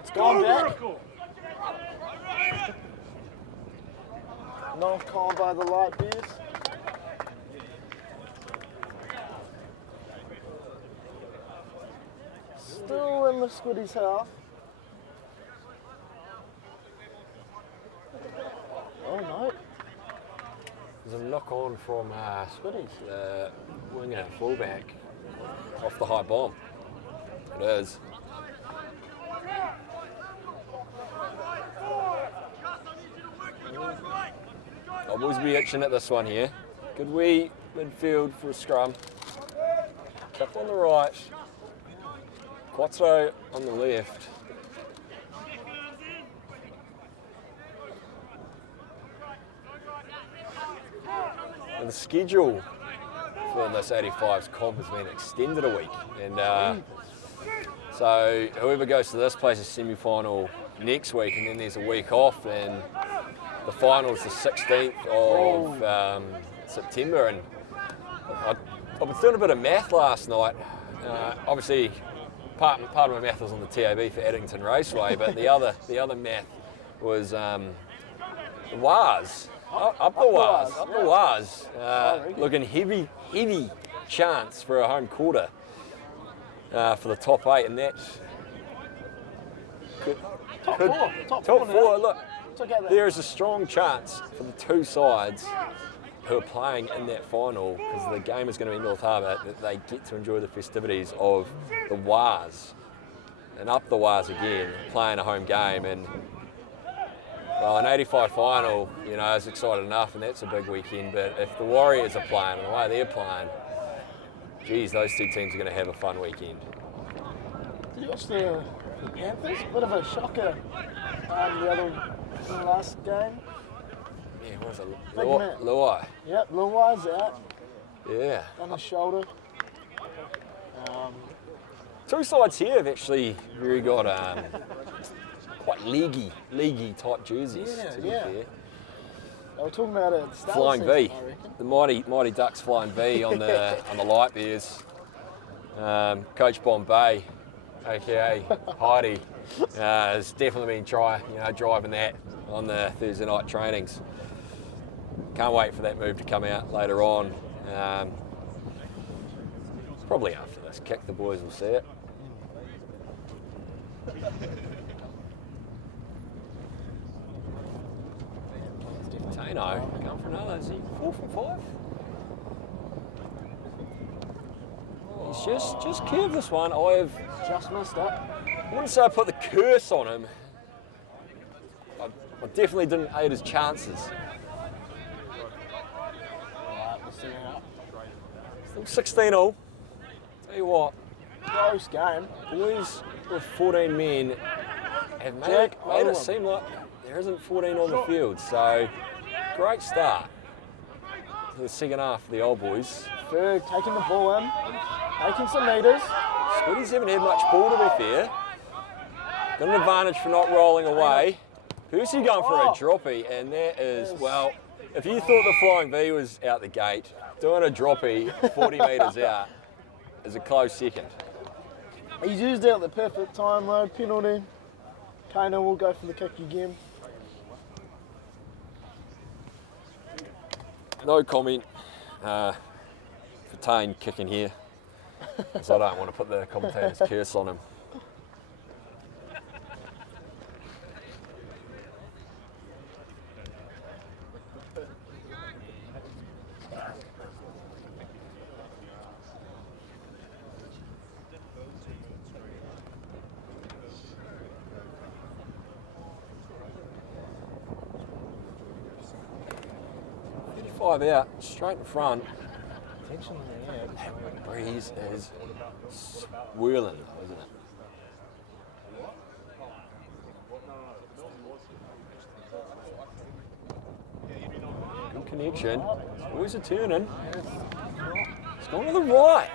it's gone back. Knocked on by the light beers. Still in the Squiddy's half. Oh no. There's a knock on from Squiddies. the winger fullback off the high bomb. It is. I'll always be itching at this one here. Good wee midfield for a scrum. Kick on the right. Quattro on the left. And the schedule for this 85s comp has been extended a week, and so whoever goes to this plays a semi-final next week, and then there's a week off, and the final's the 16th of September. And I was doing a bit of math last night. Obviously, part of my math was on the TAB for Addington Raceway, but the other math was the WAS. Up the WAS, looking heavy chance for a home quarter for the top 8, and that could Top top four. four. Look, Took out that. there is a strong chance for the two sides who are playing in that final, because the game is going to be in North Harbour, that they get to enjoy the festivities of the WAS, and up the WAS again, playing a home game. And well, an 85 final, you know, is exciting enough, and that's a big weekend. But if the Warriors are playing and the way they're playing, geez, those two teams are going to have a fun weekend. Did you watch the Panthers? Bit of a shocker the last game. Yeah, what was it? Big man. Luai. Yep, Luai's out Yeah. on his shoulder. Two sides here have actually really got quite leaguey type jerseys, Yeah, to be yeah. fair. They were talking about it at the start Flying of the V, season, I reckon. the mighty Ducks Flying V on the light bears. Coach Bombay, aka Heidi, has definitely been driving that on the Thursday night trainings. Can't wait for that move to come out later on. Probably after this kick, the boys will see it. Tano, going for another. Is he 4 from 5? He's just curved this one. Just missed it. I wouldn't say I put the curse on him. I definitely didn't aid his chances. Alright, we'll see it up. Still 16-all. Tell you what, Close game. boys with 14 men have made Jack it Owen. seem like there isn't 14 on the field. So, great start to the second half for the old boys. Ferg taking the ball in, making some meters. Squiddies haven't had much ball, to be fair. Got an advantage for not rolling away. Percy going for a droppie, and that is, well, if you thought the Flying V was out the gate, doing a droppie 40 metres out is a close second. He's used it at the perfect time though, penalty. Kano will go for the kick again. No comment for Tane kicking here, because I don't want to put the commentator's curse on him. Out, straight in front. Attention there. That breeze is swirling, isn't it? Good connection. Boys are turning. It's gone to the right.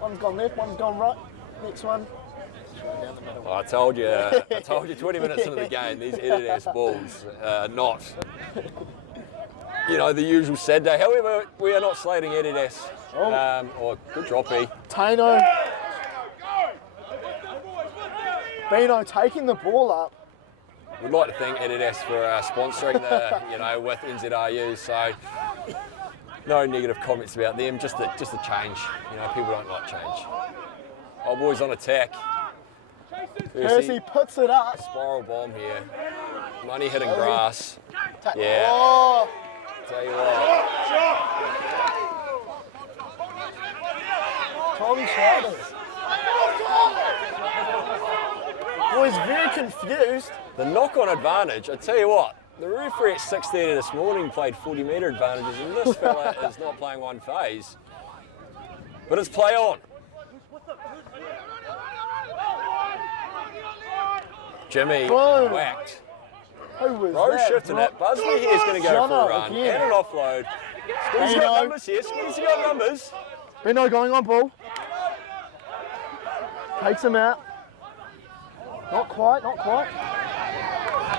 One's gone left, one's gone right. Next one. Oh, I told you 20 minutes into the game, these Adidas balls are not, the usual sad day. However, we are not slating Adidas. Good droppie. Tano. Bino taking the ball up. We'd like to thank Adidas for sponsoring the, with NZRU. So no negative comments about them. Just the change. People don't like change. Old boys on attack. Percy puts it up. Spiral bomb here. Money hitting grass. Yeah. Oh, Tell you what. Tom Chowders. Boy's very confused. The knock-on advantage, I tell you what, the referee at 6:30 this morning played 40-metre advantages, and this fella is not playing one phase. But it's play on. Jimmy Boom. whacked. Who was Rowe that? shifting it. Busby here's going to go for a run again. and an offload. Squiddy's Bino. got numbers here. Squiddy's got numbers. Bino going on ball. Takes him out. Not quite, not quite.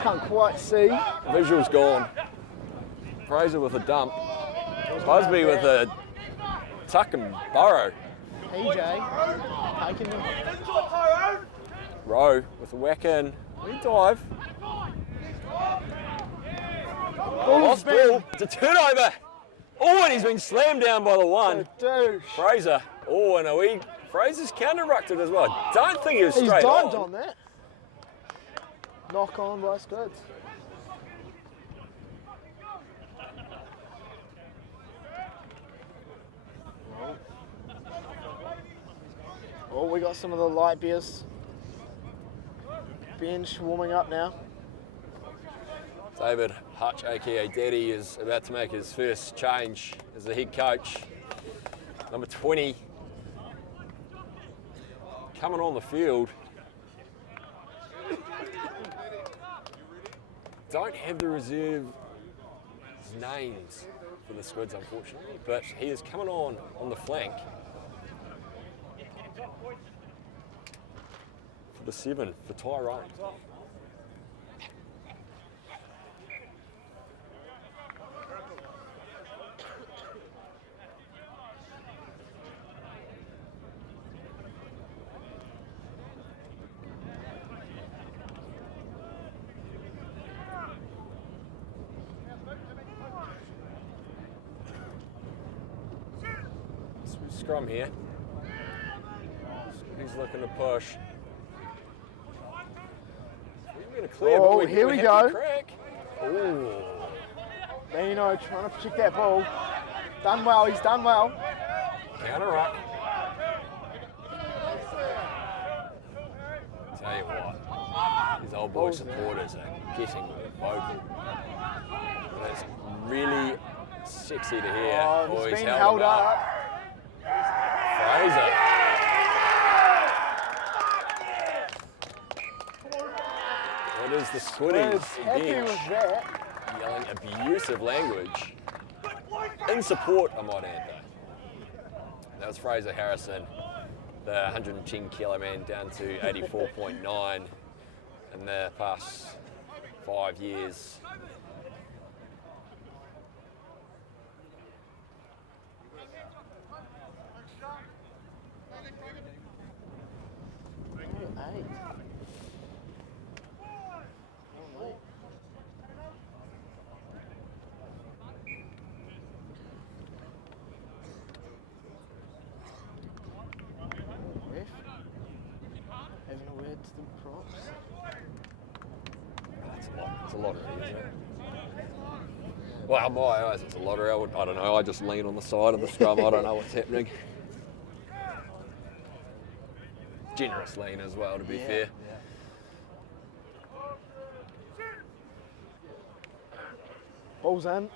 Can't quite see. Visual's gone. Fraser with a dump. Busby with a tuck and burrow. PJ taking him. Rowe with a whack in. We dive. Lost ball. It's a turnover. Oh, and he's been slammed down by the one. Douche. Fraser. Oh, and a wee. Fraser's counter-rucked as well. I don't think he was He's straight dived on. on that. Knock on by Squids. Oh, we got some of the light beers. Bench warming up now. David Hutch, aka Daddy, is about to make his first change as the head coach. Number 20 coming on the field. Don't have the reserve names for the Squids, unfortunately, but he is coming on the flank for the 7 for Tyrone. Scrum here. He's looking to push. We're going to clear, Oh, but we're here we gonna have go. to crack. Ooh. Bino trying to protect that ball. Done well, he's done well. Counter ruck. Tell you what, his old boy Ball's supporters are getting vocal. And it's really sexy to hear. Oh, He's he's been held held him up. Fraser. It is the Squiddies Happy bench with that. yelling abusive language in support, I might add, though. That was Fraser Harrison, the 110 kilo man, down to 84.9 in the past 5 years. Eight. Ref having a word to the props. It's a lottery, isn't it? Well, in my eyes, it's a lottery. I don't know. I just lean on the side of the scrum. I don't know what's happening. Generous lean as well, to be fair. Ball's in.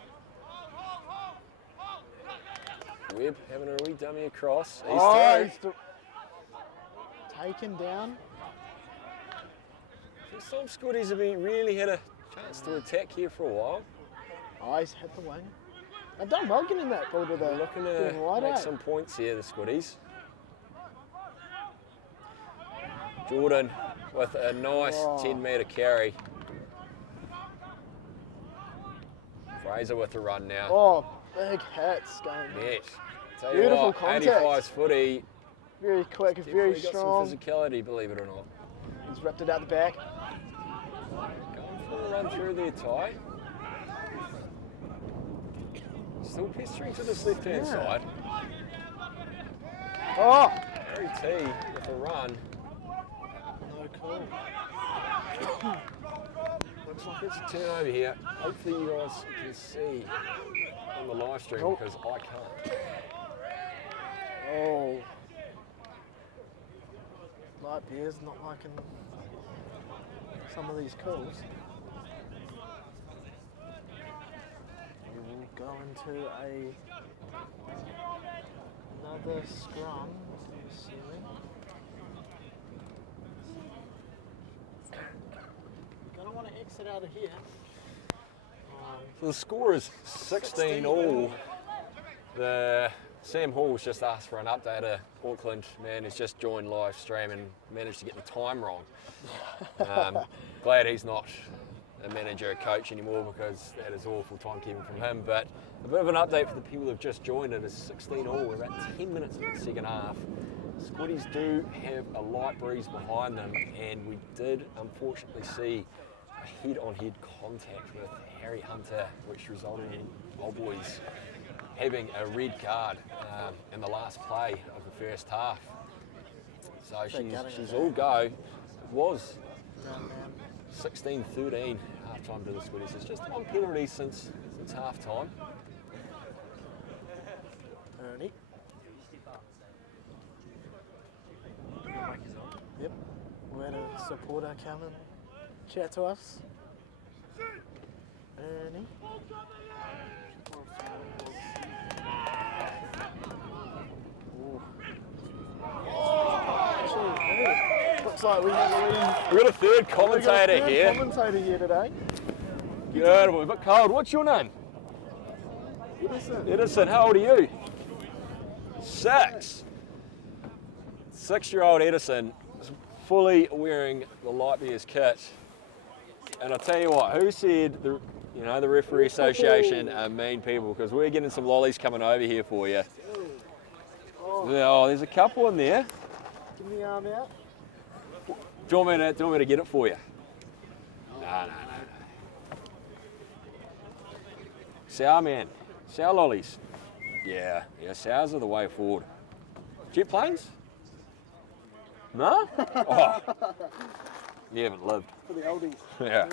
Webb having a wee dummy across. He's Oh, through. taken down. Some Squiddies have really had a chance to attack here for a while. Oh, he's hit the wing. They've done well getting that ball to the They're looking to getting wide make out. some points here, the Squiddies. Jordan with a nice 10-metre carry. Fraser with a run now. Oh, big hits going. Net. Tell Beautiful you what, contact. 85's footy. Very quick, very Definitely got strong. some physicality, believe it or not. He's ripped it out the back. Going for a run through there, Ty. Still pestering to this left-hand side. Oh, Harry T with a run. no cool. Looks like it's a turnover here. Hopefully you guys can see on the live stream Nope. because I can't. Oh. Light beers not liking some of these calls. We will go into another scrum. Assuming. Gonna want to exit out of here. So the score is 16 all. The Sam Hall's just asked for an update. A Auckland man who's just joined live stream and managed to get the time wrong. Glad he's not a manager or coach anymore, because that is awful timekeeping from him. But a bit of an update for the people who've just joined. It is 16 all. We're about 10 minutes in the second half. Squiddies do have a light breeze behind them, and we did unfortunately see a head-on-head contact with Harry Hunter, which resulted in Old Boys having a red card in the last play of the first half. So she's all go. It was 16-13 half-time to the Squiddies. It's just one penalty since half-time. Ernie. Yep. We had a supporter come and chat to us. Ernie. Looks like we have We've got a third commentator here. Commentator here today. Good, we're a bit cold. What's your name? Edison. Edison, how old are you? 6. 6-year-old Edison is fully wearing the Light Bears kit. And I'll tell you what, who said the referee association are mean people, because we're getting some lollies coming over here for you. Oh, there's a couple in there. Give me the arm out. Do you want me to get it for you? No. Sour, man. Sour lollies. Yeah, sours are the way forward. Jet planes? No? Oh. You haven't lived. For the oldies. Yeah.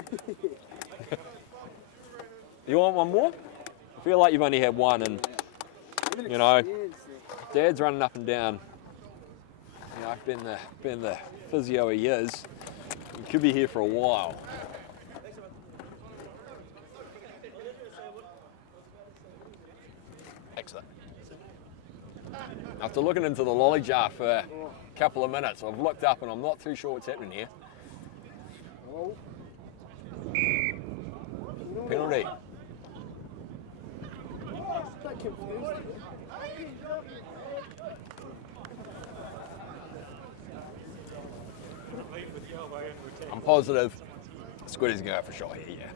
You want one more? I feel like you've only had one, and Dad's running up and down. I've been the physio he is. He could be here for a while. Excellent. After looking into the lolly jar for a couple of minutes, I've looked up and I'm not too sure what's happening here. Penalty. I'm positive Squiddies going for a shot here, yeah.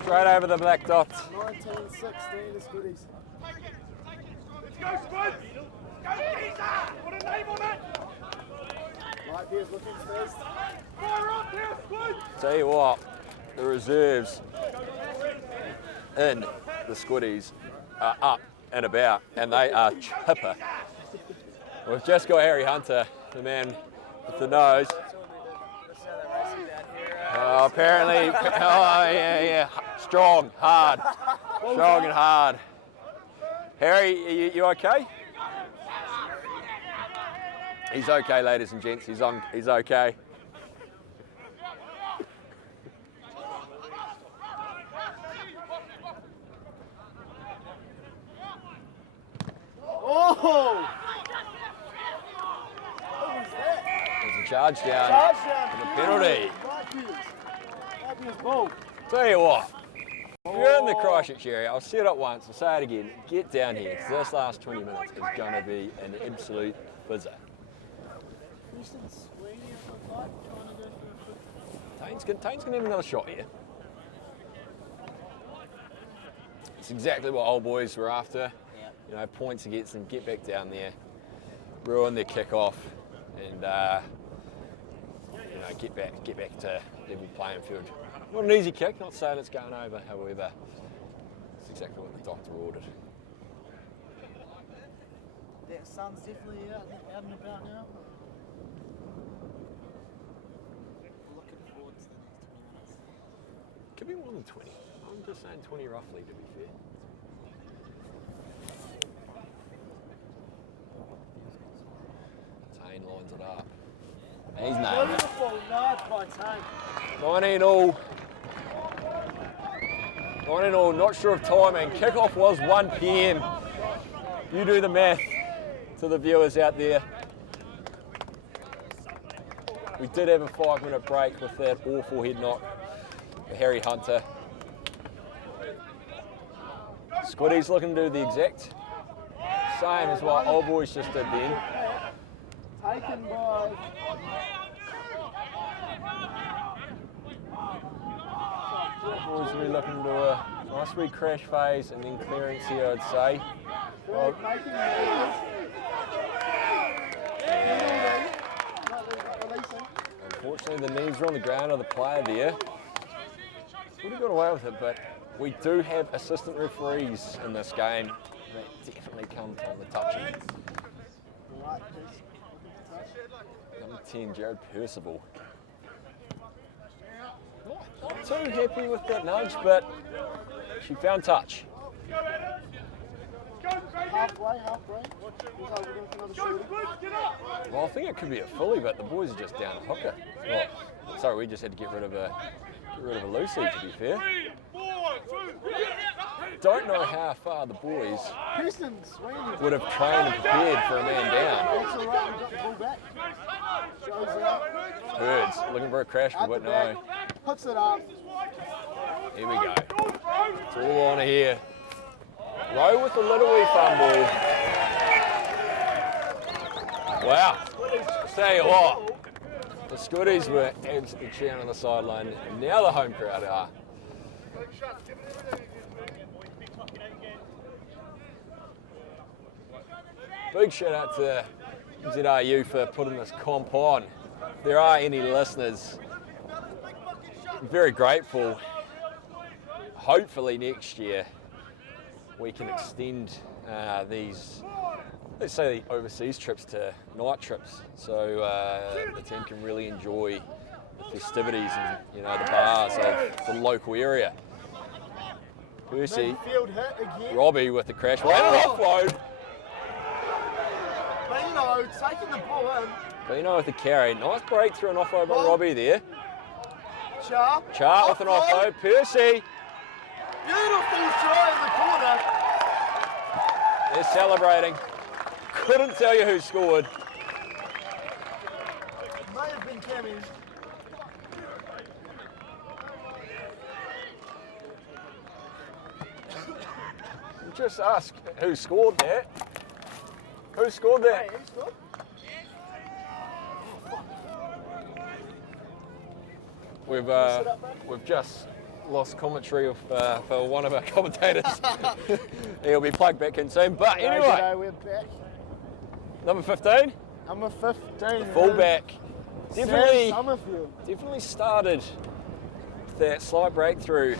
Straight over the black dot. 19-16 the Squiddies. Let's go, Squid! Go, Geezer! Put a name on it! Light Bears looking first. Fire up there, Squid! Tell you what, the reserves in the Squiddies are up and about, and they are chipper. We've just got Harry Hunter, the man with the nose. Apparently, yeah. Strong, hard. Strong and hard. Harry, you okay? He's okay, ladies and gents. He's okay. Oh! There's a charge down. And a penalty. Light Bears ball. Tell you what, if you're in the Christchurch area, I'll say it once, I'll say it again, get down here, because this last 20 minutes is going to be an absolute fizzer. Tane's going to have another shot here. It's exactly what old boys were after. Yeah. You know, points against them, get back down there, ruin their kick-off, and you know, get back to level playing field. Not an easy kick, not saying it's going over, however, it's exactly what the doctor ordered. That sun's definitely out and about now. Looking forward to the next 20 minutes. Could be more than 20. I'm just saying 20 roughly, to be fair. Tane lines it up. He's nailed it. Beautiful night by Tane. 19 all. 19 all, not sure of timing. Kickoff was 1 PM. You do the math to the viewers out there. We did have a 5-minute break with that awful head knock for Harry Hunter. Squiddy's looking to do the exact same as what old boys just did then. Taken by... Boys will be looking to do a nice wee crash phase and then clearance here, I'd say. Well, unfortunately, the knees are on the ground of the player there. Would have got away with it, but we do have assistant referees in this game that definitely come from the touching. Number 10, Jared Percival. Not too happy with that nudge, but she found touch. Halfway. Well, I think it could be a fully, but the boys are just down a hooker. Well, sorry, we just had to get rid of a Lucy, to be fair. Don't know how far the boys would have trained and prepared for a man down. Birds looking for a crash, but no. Puts it up. Here we go. It's all on here. Rowe with a little wee fumble. Wow. Tell you what, the Squiddies were absolutely cheering on the sideline. Now the home crowd are. Big shout out to ZRU for putting this comp on. If there are any listeners, I'm very grateful. Hopefully next year we can extend these, let's say, overseas trips to night trips, so the team can really enjoy the festivities and, you know, the bars of the local area. Percy, Robbie with the crash, and an offload. Bino taking the ball in. Bino with the carry, nice breakthrough and offload by Robbie there. Char with an offload, Percy. Beautiful try in the corner. They're celebrating. Couldn't tell you who scored. May have been Cammy. Just ask who scored that. Who scored that? Hey, who scored? We've just lost commentary for one of our commentators. He'll be plugged back in soon. But anyway, G'day, we're back. number 15, Number 15. fullback, definitely Summerfield. started with that slight breakthrough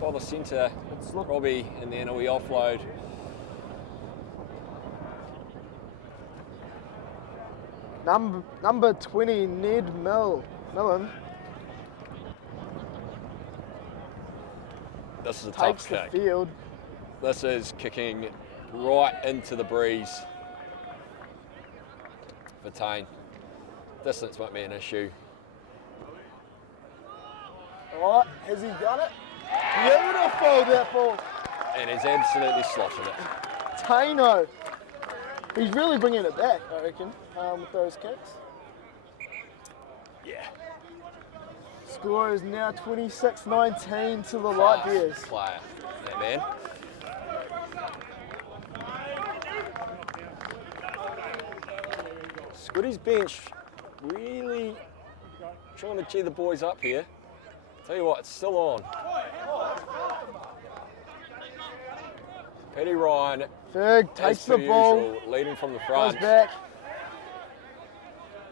by the centre, Robbie, and then a wee offload. Number 20, Ned Millen. This is a Takes tough the kick. field. This is kicking right into the breeze for Tane. Distance won't be an issue. Oh, has he got it? Beautiful, that ball. And he's absolutely slotted it. Tano. He's really bringing it back, I reckon, with those kicks. Yeah. Score is now 26-19 to the Light Bears. Player, that man. Squiddy's bench really trying to cheer the boys up here. Tell you what, it's still on. Petty Ryan, Ferg as takes per the ball, usual, leading from the goes front. back.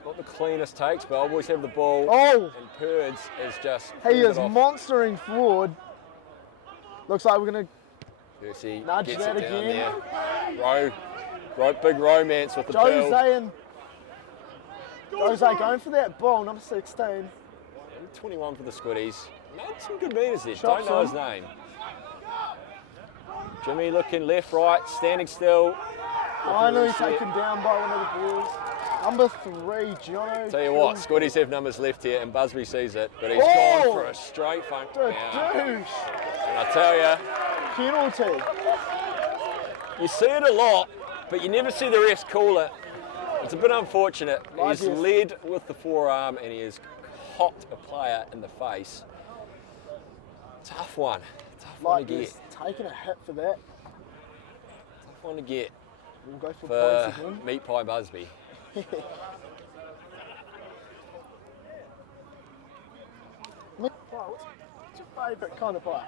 Not the cleanest takes, but always have the ball. Oh! And Purds is just. He fended is off. monstering forward. Looks like we're going to Percy nudge gets that it down again. there. Big romance with the pill. Jose going for that ball, number 16. 21 for the Squiddies. Made some good meters there. Chops Don't know him. his name. Jimmy looking left, right, standing still. Finally Looking reset. taken down by one of the Bulls. Number 3, Jono. Tell you what, Squiddies have numbers left here, and Busby sees it, but he's Oh! gone for a straight funk. The Now, douche. and I tell you, Penalty. you see it a lot, but you never see the refs call it. It's a bit unfortunate. Like He's this. led with the forearm, and he has cocked a player in the face. Tough one. Tough one Like to get. this, taking a hit for that. Tough one to get We'll go for for points again. Meat Pie Busby. What's your favourite kind of pie?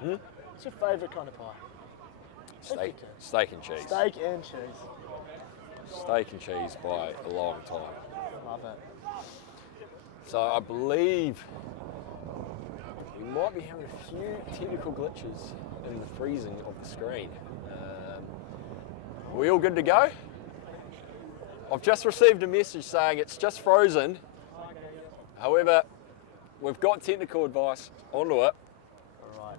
What's your favourite kind of pie? Steak and cheese. Steak and cheese. Steak and cheese by a long time. Love it. So I believe we might be having a few technical glitches in the freezing of the screen. Are we all good to go? I've just received a message saying it's just frozen. However, we've got technical advice onto it. Alright.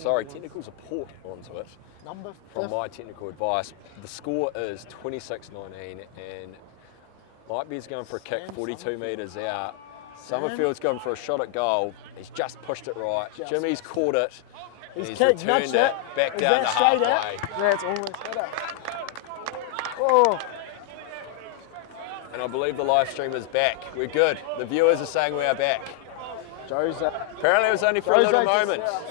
Sorry, technical support onto it Number from 5. my technical advice. The score is 26-19 and Lightbeard's going for a kick 42 metres out. Summerfield's going for a shot at goal. He's just pushed it right. Just Jimmy's caught it. He's He's kicked, returned nudged it it. back Is down that to straight halfway. out? That's almost hit it. Oh, And I believe the live stream is back. We're good. The viewers are saying we are back. Jose. Apparently it was only for a little Jose just moment. out.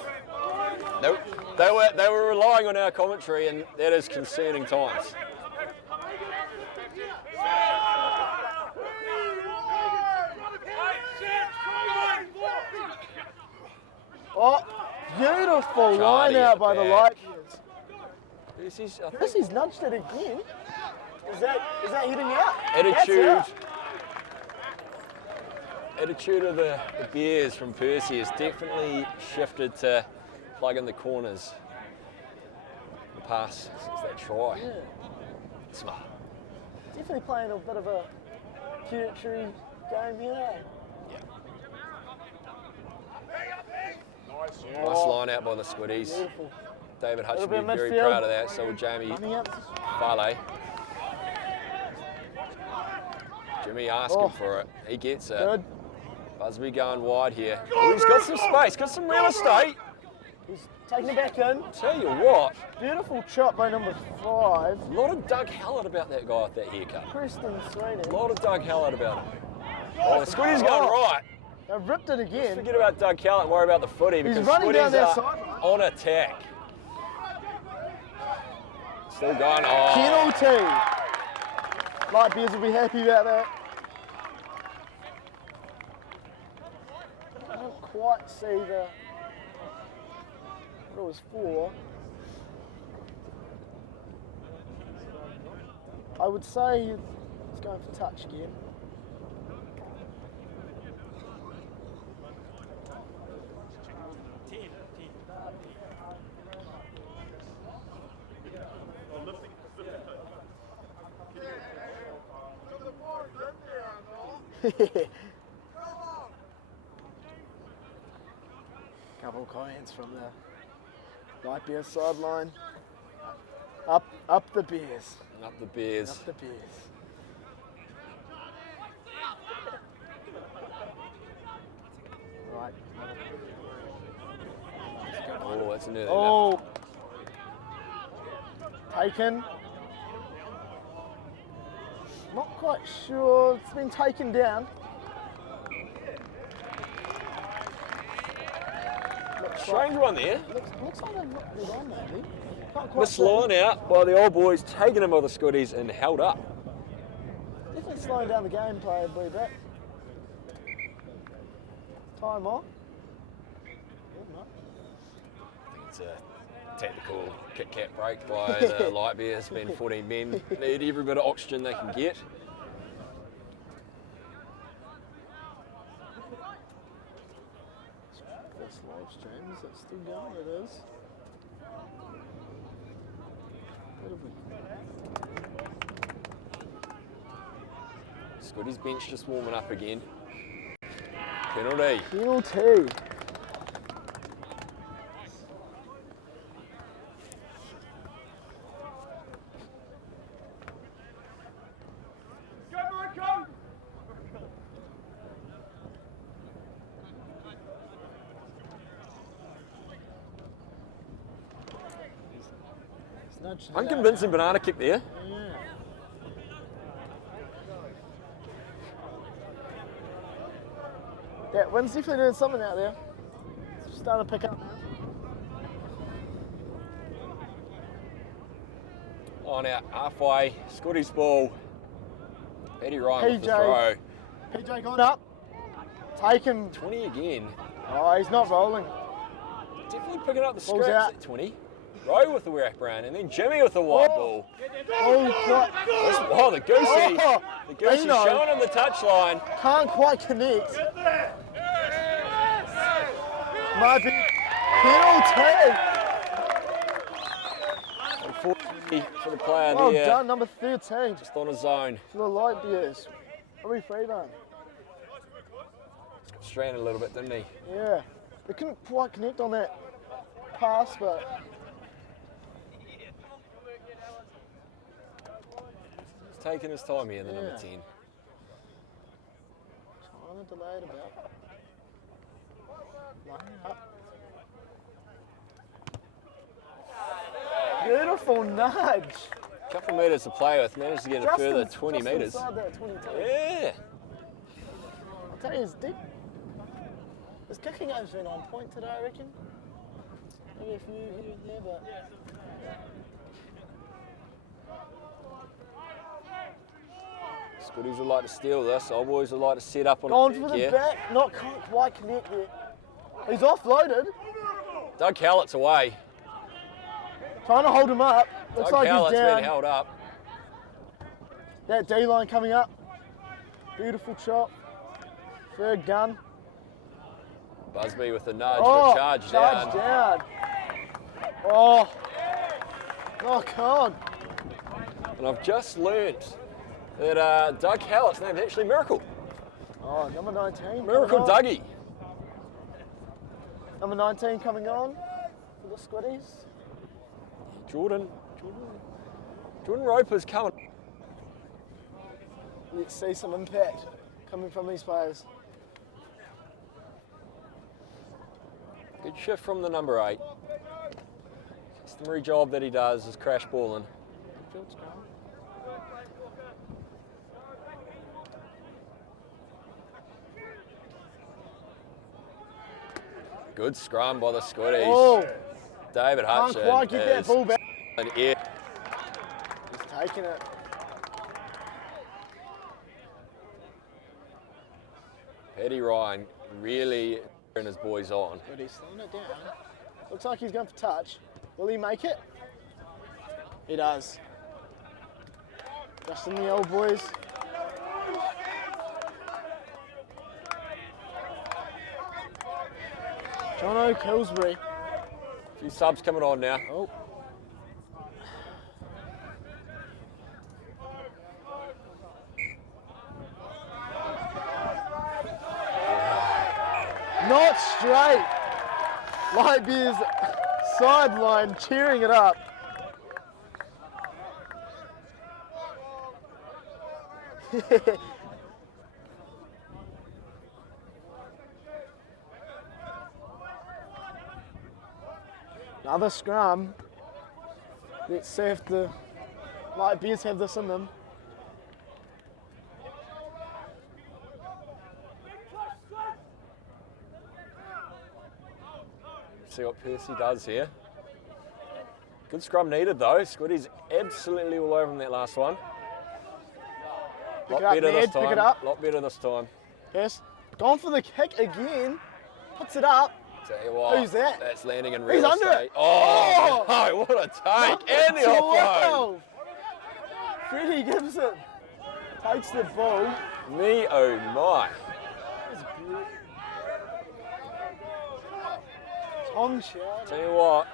They were relying on our commentary, and that is concerning times. Oh, beautiful line Charlie out at by the the light. I think This is nudged it again. Is that hitting out? attitude, That's out. attitude of the Bears from Percy has definitely shifted to plug in the corners. The pass since that try. Yeah. Smart. Definitely playing a bit of a territory game here. Nice line out by the Squiddies. Beautiful. David Hutch Little will be bit of very midfield. proud of that. So will Jamie Running out. Farley. Jimmy asking Oh. for it. He gets it. Good. Busby going wide here. Oh, he's got some space, got some real estate. He's taking it back in. Tell you what, Beautiful chop by number 5. a lot of Doug Hallett about that guy with that haircut. Preston A Sweeney. lot of Doug Hallett about him. Oh, the Squiddies going right. They've ripped it again. Forget about Doug Hallett and worry about the footy because running down Squiddies that are sideline. on attack. Still going on. Penalty. Light Bears will be happy about that. I don't quite see what it was for. I would say he's going for touch again. Couple comments from the Light Bears sideline. Up the Bears. Up the Bears. Up the Bears. Right. Oh, that's nearly enough. Oh. Taken. Not quite sure. It's been taken down. Strange one there. Looks like they've knocked it on, maybe. Can't quite This see. line out by the old boys, taking him by the Squiddies and held up. Definitely slowing down the gameplay a wee bit. Time on. It's a tactical Kit Kat break by the light bears. Been 14 men. Need every bit of oxygen they can get. This live stream, is it still going? It is. Scotty's bench just warming up again. Penalty. Penalty. Unconvincing banana kick there. Yeah, wind's definitely doing something out there. It's starting to pick up now. On out halfway, Scotty's ball. Eddie Ryan with the throw. PJ got up. Take him. 20 again. Oh, he's not rolling. Definitely picking up the Ball's scraps out. at 20. Rowe with the wraparound, and then Jimmy with the wide ball. Oh, The goosey. Oh, The goosey Dino. showing on the touchline. can't quite connect. Might be penalty. Unfortunately for the player Well there, done, number 13 just on his own. for the light beers. Are free though? Stranded a little bit, didn't he? Yeah. They couldn't quite connect on that pass, but He's taking his time here, the number Yeah. 10. trying to delay it about. Line up. Beautiful nudge. Couple metres to play with, managed to get a further 20 just metres. inside that 22. Yeah. I'll tell you, his kicking game's been on point today, I reckon. Maybe a few here and there, but Scotties would like to steal this. Old boys would like to set up on gone a for kick the here. back, not quite connect there. He's offloaded, Doug Hallett's away. trying to hold him up. Looks Doug like Hallett's he's been down. held up. That D line coming up. Beautiful chop. Third gun. Busby with the nudge, Oh, but charge down. down. Oh, knock on. And I've just learnt that Doug Hallett's name is actually Miracle. Oh, number 19. Miracle coming on. Dougie. Number 19 coming on for the Squiddies. Jordan Roper's coming. Let's see some impact coming from these players. Good shift from the number 8. Customary job that he does is crash balling. Field's going. Good scrum by the Scotties. Oh, David can't Hutchin quite get that is ball back. an air. He's taking it. Eddie Ryan really turning his boys on. But he's slowing it down. Looks like he's going for touch. Will he make it? He does. Just in the old boys. John O'Killsbury. A few subs coming on now. Oh. Not straight. Lightbeer's sideline cheering it up. Another scrum. Let's see if the Lightbeers have this in them. See what Percy does here. Good scrum needed though. Squiddy's absolutely all over him that last one. Pick it up, better Ned, this time. pick it up. Lot better this time. Yes. Gone for the kick again. Puts it up. Tell you what, Who's that? that's landing in He's real under estate. it. Oh, no, what a take. And the offload. 12. Freddie Gibson takes the ball. Me, oh my. Tom Shout. Tell you what,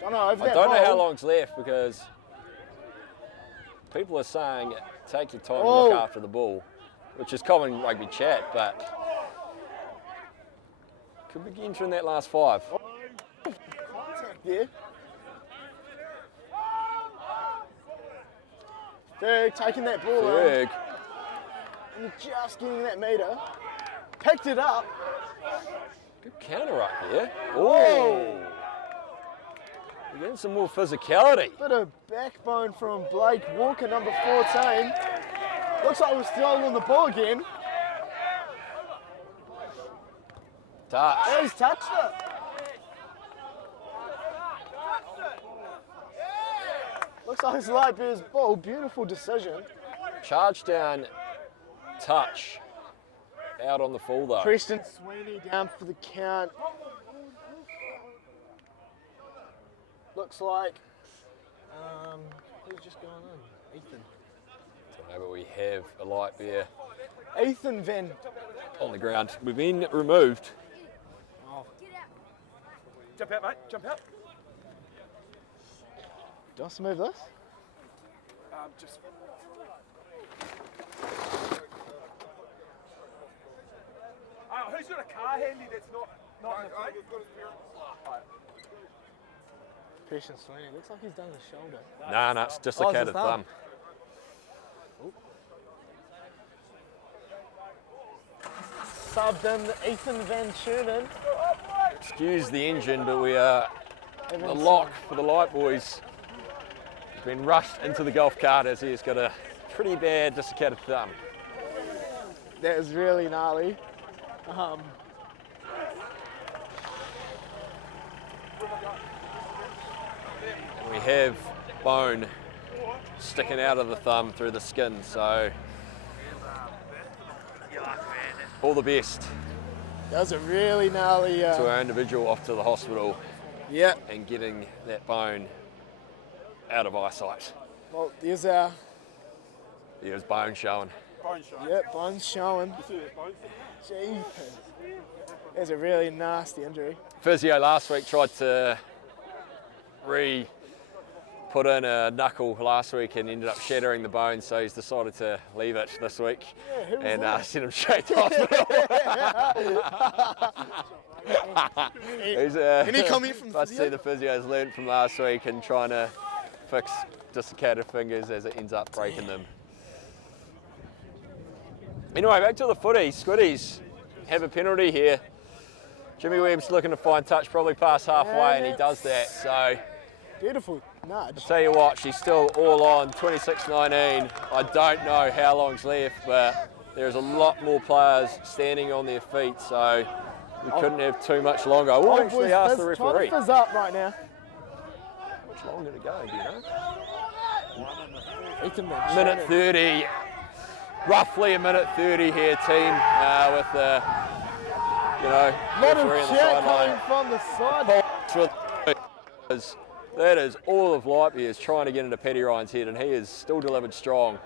Don't know, over I that don't know how ball. long's left because people are saying take your time and Oh. look after the ball, which is common rugby chat, but could be entering that last 5. Yeah. Ferg taking that ball Berg, and just getting that meter. Picked it up. good counter right there. Oh, we're getting some more physicality. Bit of backbone from Blake Walker, number 14. Looks like we're still on the ball again. Touch. He's touched it. Looks like it's Light Bear's ball. Beautiful decision. Charge down, touch. Out on the full though. Preston Sweeney down for the count. Looks like, who's just gone in? Ethan. No, but we have a light bear Ethan Van. on the ground. We've been removed. Jump out, mate. Jump out. Do you want us to move this? Just. Who's got a car handy that's not in the We've got his parents. Preston Sweeney. Looks like he's done his shoulder. Nah, it's dislocated thumb. thumb. Subbed in Ethan Van Tunen. Excuse the engine, but we are the Evans. lock for the light boys. He's been rushed into the golf cart as he's got a pretty bad dislocated thumb. That is really gnarly. And we have bone sticking out of the thumb through the skin, so all the best That was a really gnarly. to our individual off to the hospital Yeah. and getting that bone out of eyesight. Well, there's our. There's bone showing. Bone shot. Yep, bone's showing. See that bone? Jeepers. That's a really nasty injury. Physio last week tried to put in a knuckle last week and ended up shattering the bone, so he's decided to leave it this week who was and that? send him straight to hospital. Any comment from must physio? see the physio's learned from last week and trying to fix dislocated fingers as it ends up breaking them. Anyway, back to the footy. Squiddies have a penalty here. Jimmy Webb's looking to find touch probably past halfway, and he does that. So, Beautiful nudge. tell you what, she's still all on, 26-19. I don't know how long's left, but there's a lot more players standing on their feet, so we couldn't have too much longer. I will Oh, actually boys, ask the fizz- trying referee. to fizz up right now. How much longer to go, do you know? Ethan Van Minute Tunen. 30, roughly a minute 30 here, team, with the, Lot of referee on the chat sideline. coming from the side. That is all of Lightyear's trying to get into Paddy Ryan's head, and he is still delivered strong.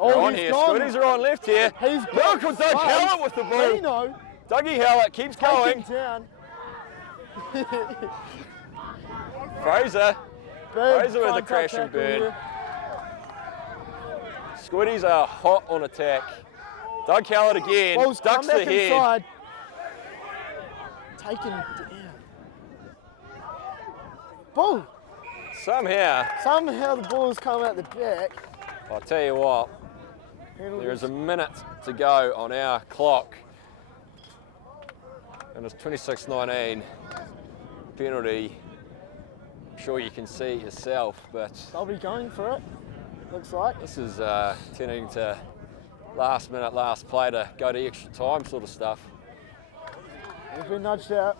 They're on he's here, gone. Scotties are on left here. He's Look got at Doug space. Hallett with the ball. Dino Dougie Hallett keeps going. taken down. Fraser Big with the contact crash and tackle burn. here. Squiddies are hot on attack. Doug Hallett again, Ball's ducks come the back head. inside. Taken down. Ball. Somehow the ball's come out the back. I'll tell you what, there is a minute to go on our clock. And it's 26-19. Penalty. I'm sure you can see it yourself, but They'll be going for it, looks like. this is turning to last minute, last play to go to extra time sort of stuff. They've been nudged out.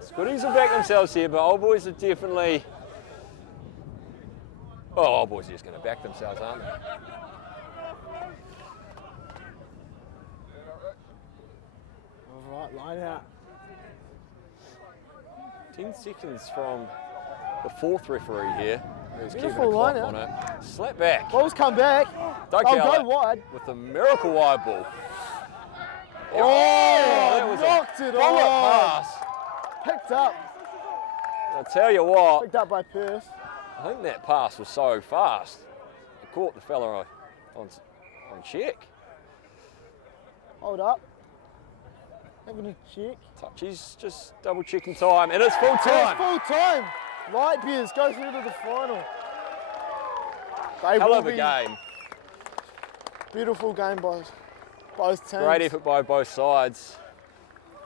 Squiddies have backed themselves here, but Old Boys are definitely... Oh, Old Boys are just going to back themselves, aren't they? Right, line out. 10 seconds from the fourth referee here. Who's keeping a Beautiful clock line on it. Slap back. Ball's come back. Don't Oh, count go it. wide. With the miracle wide ball. Oh, that was knocked a it bullet on. pass. Picked up. I'll tell you what, Picked up by Perth. I think that pass was so fast. It caught the fella on check. Hold up. Having a check. Touchies, just double checking time, and it's full It's time. full time. Light Beers go through to the final. They Hell will of a be- game. Beautiful game by both teams. Great effort by both sides.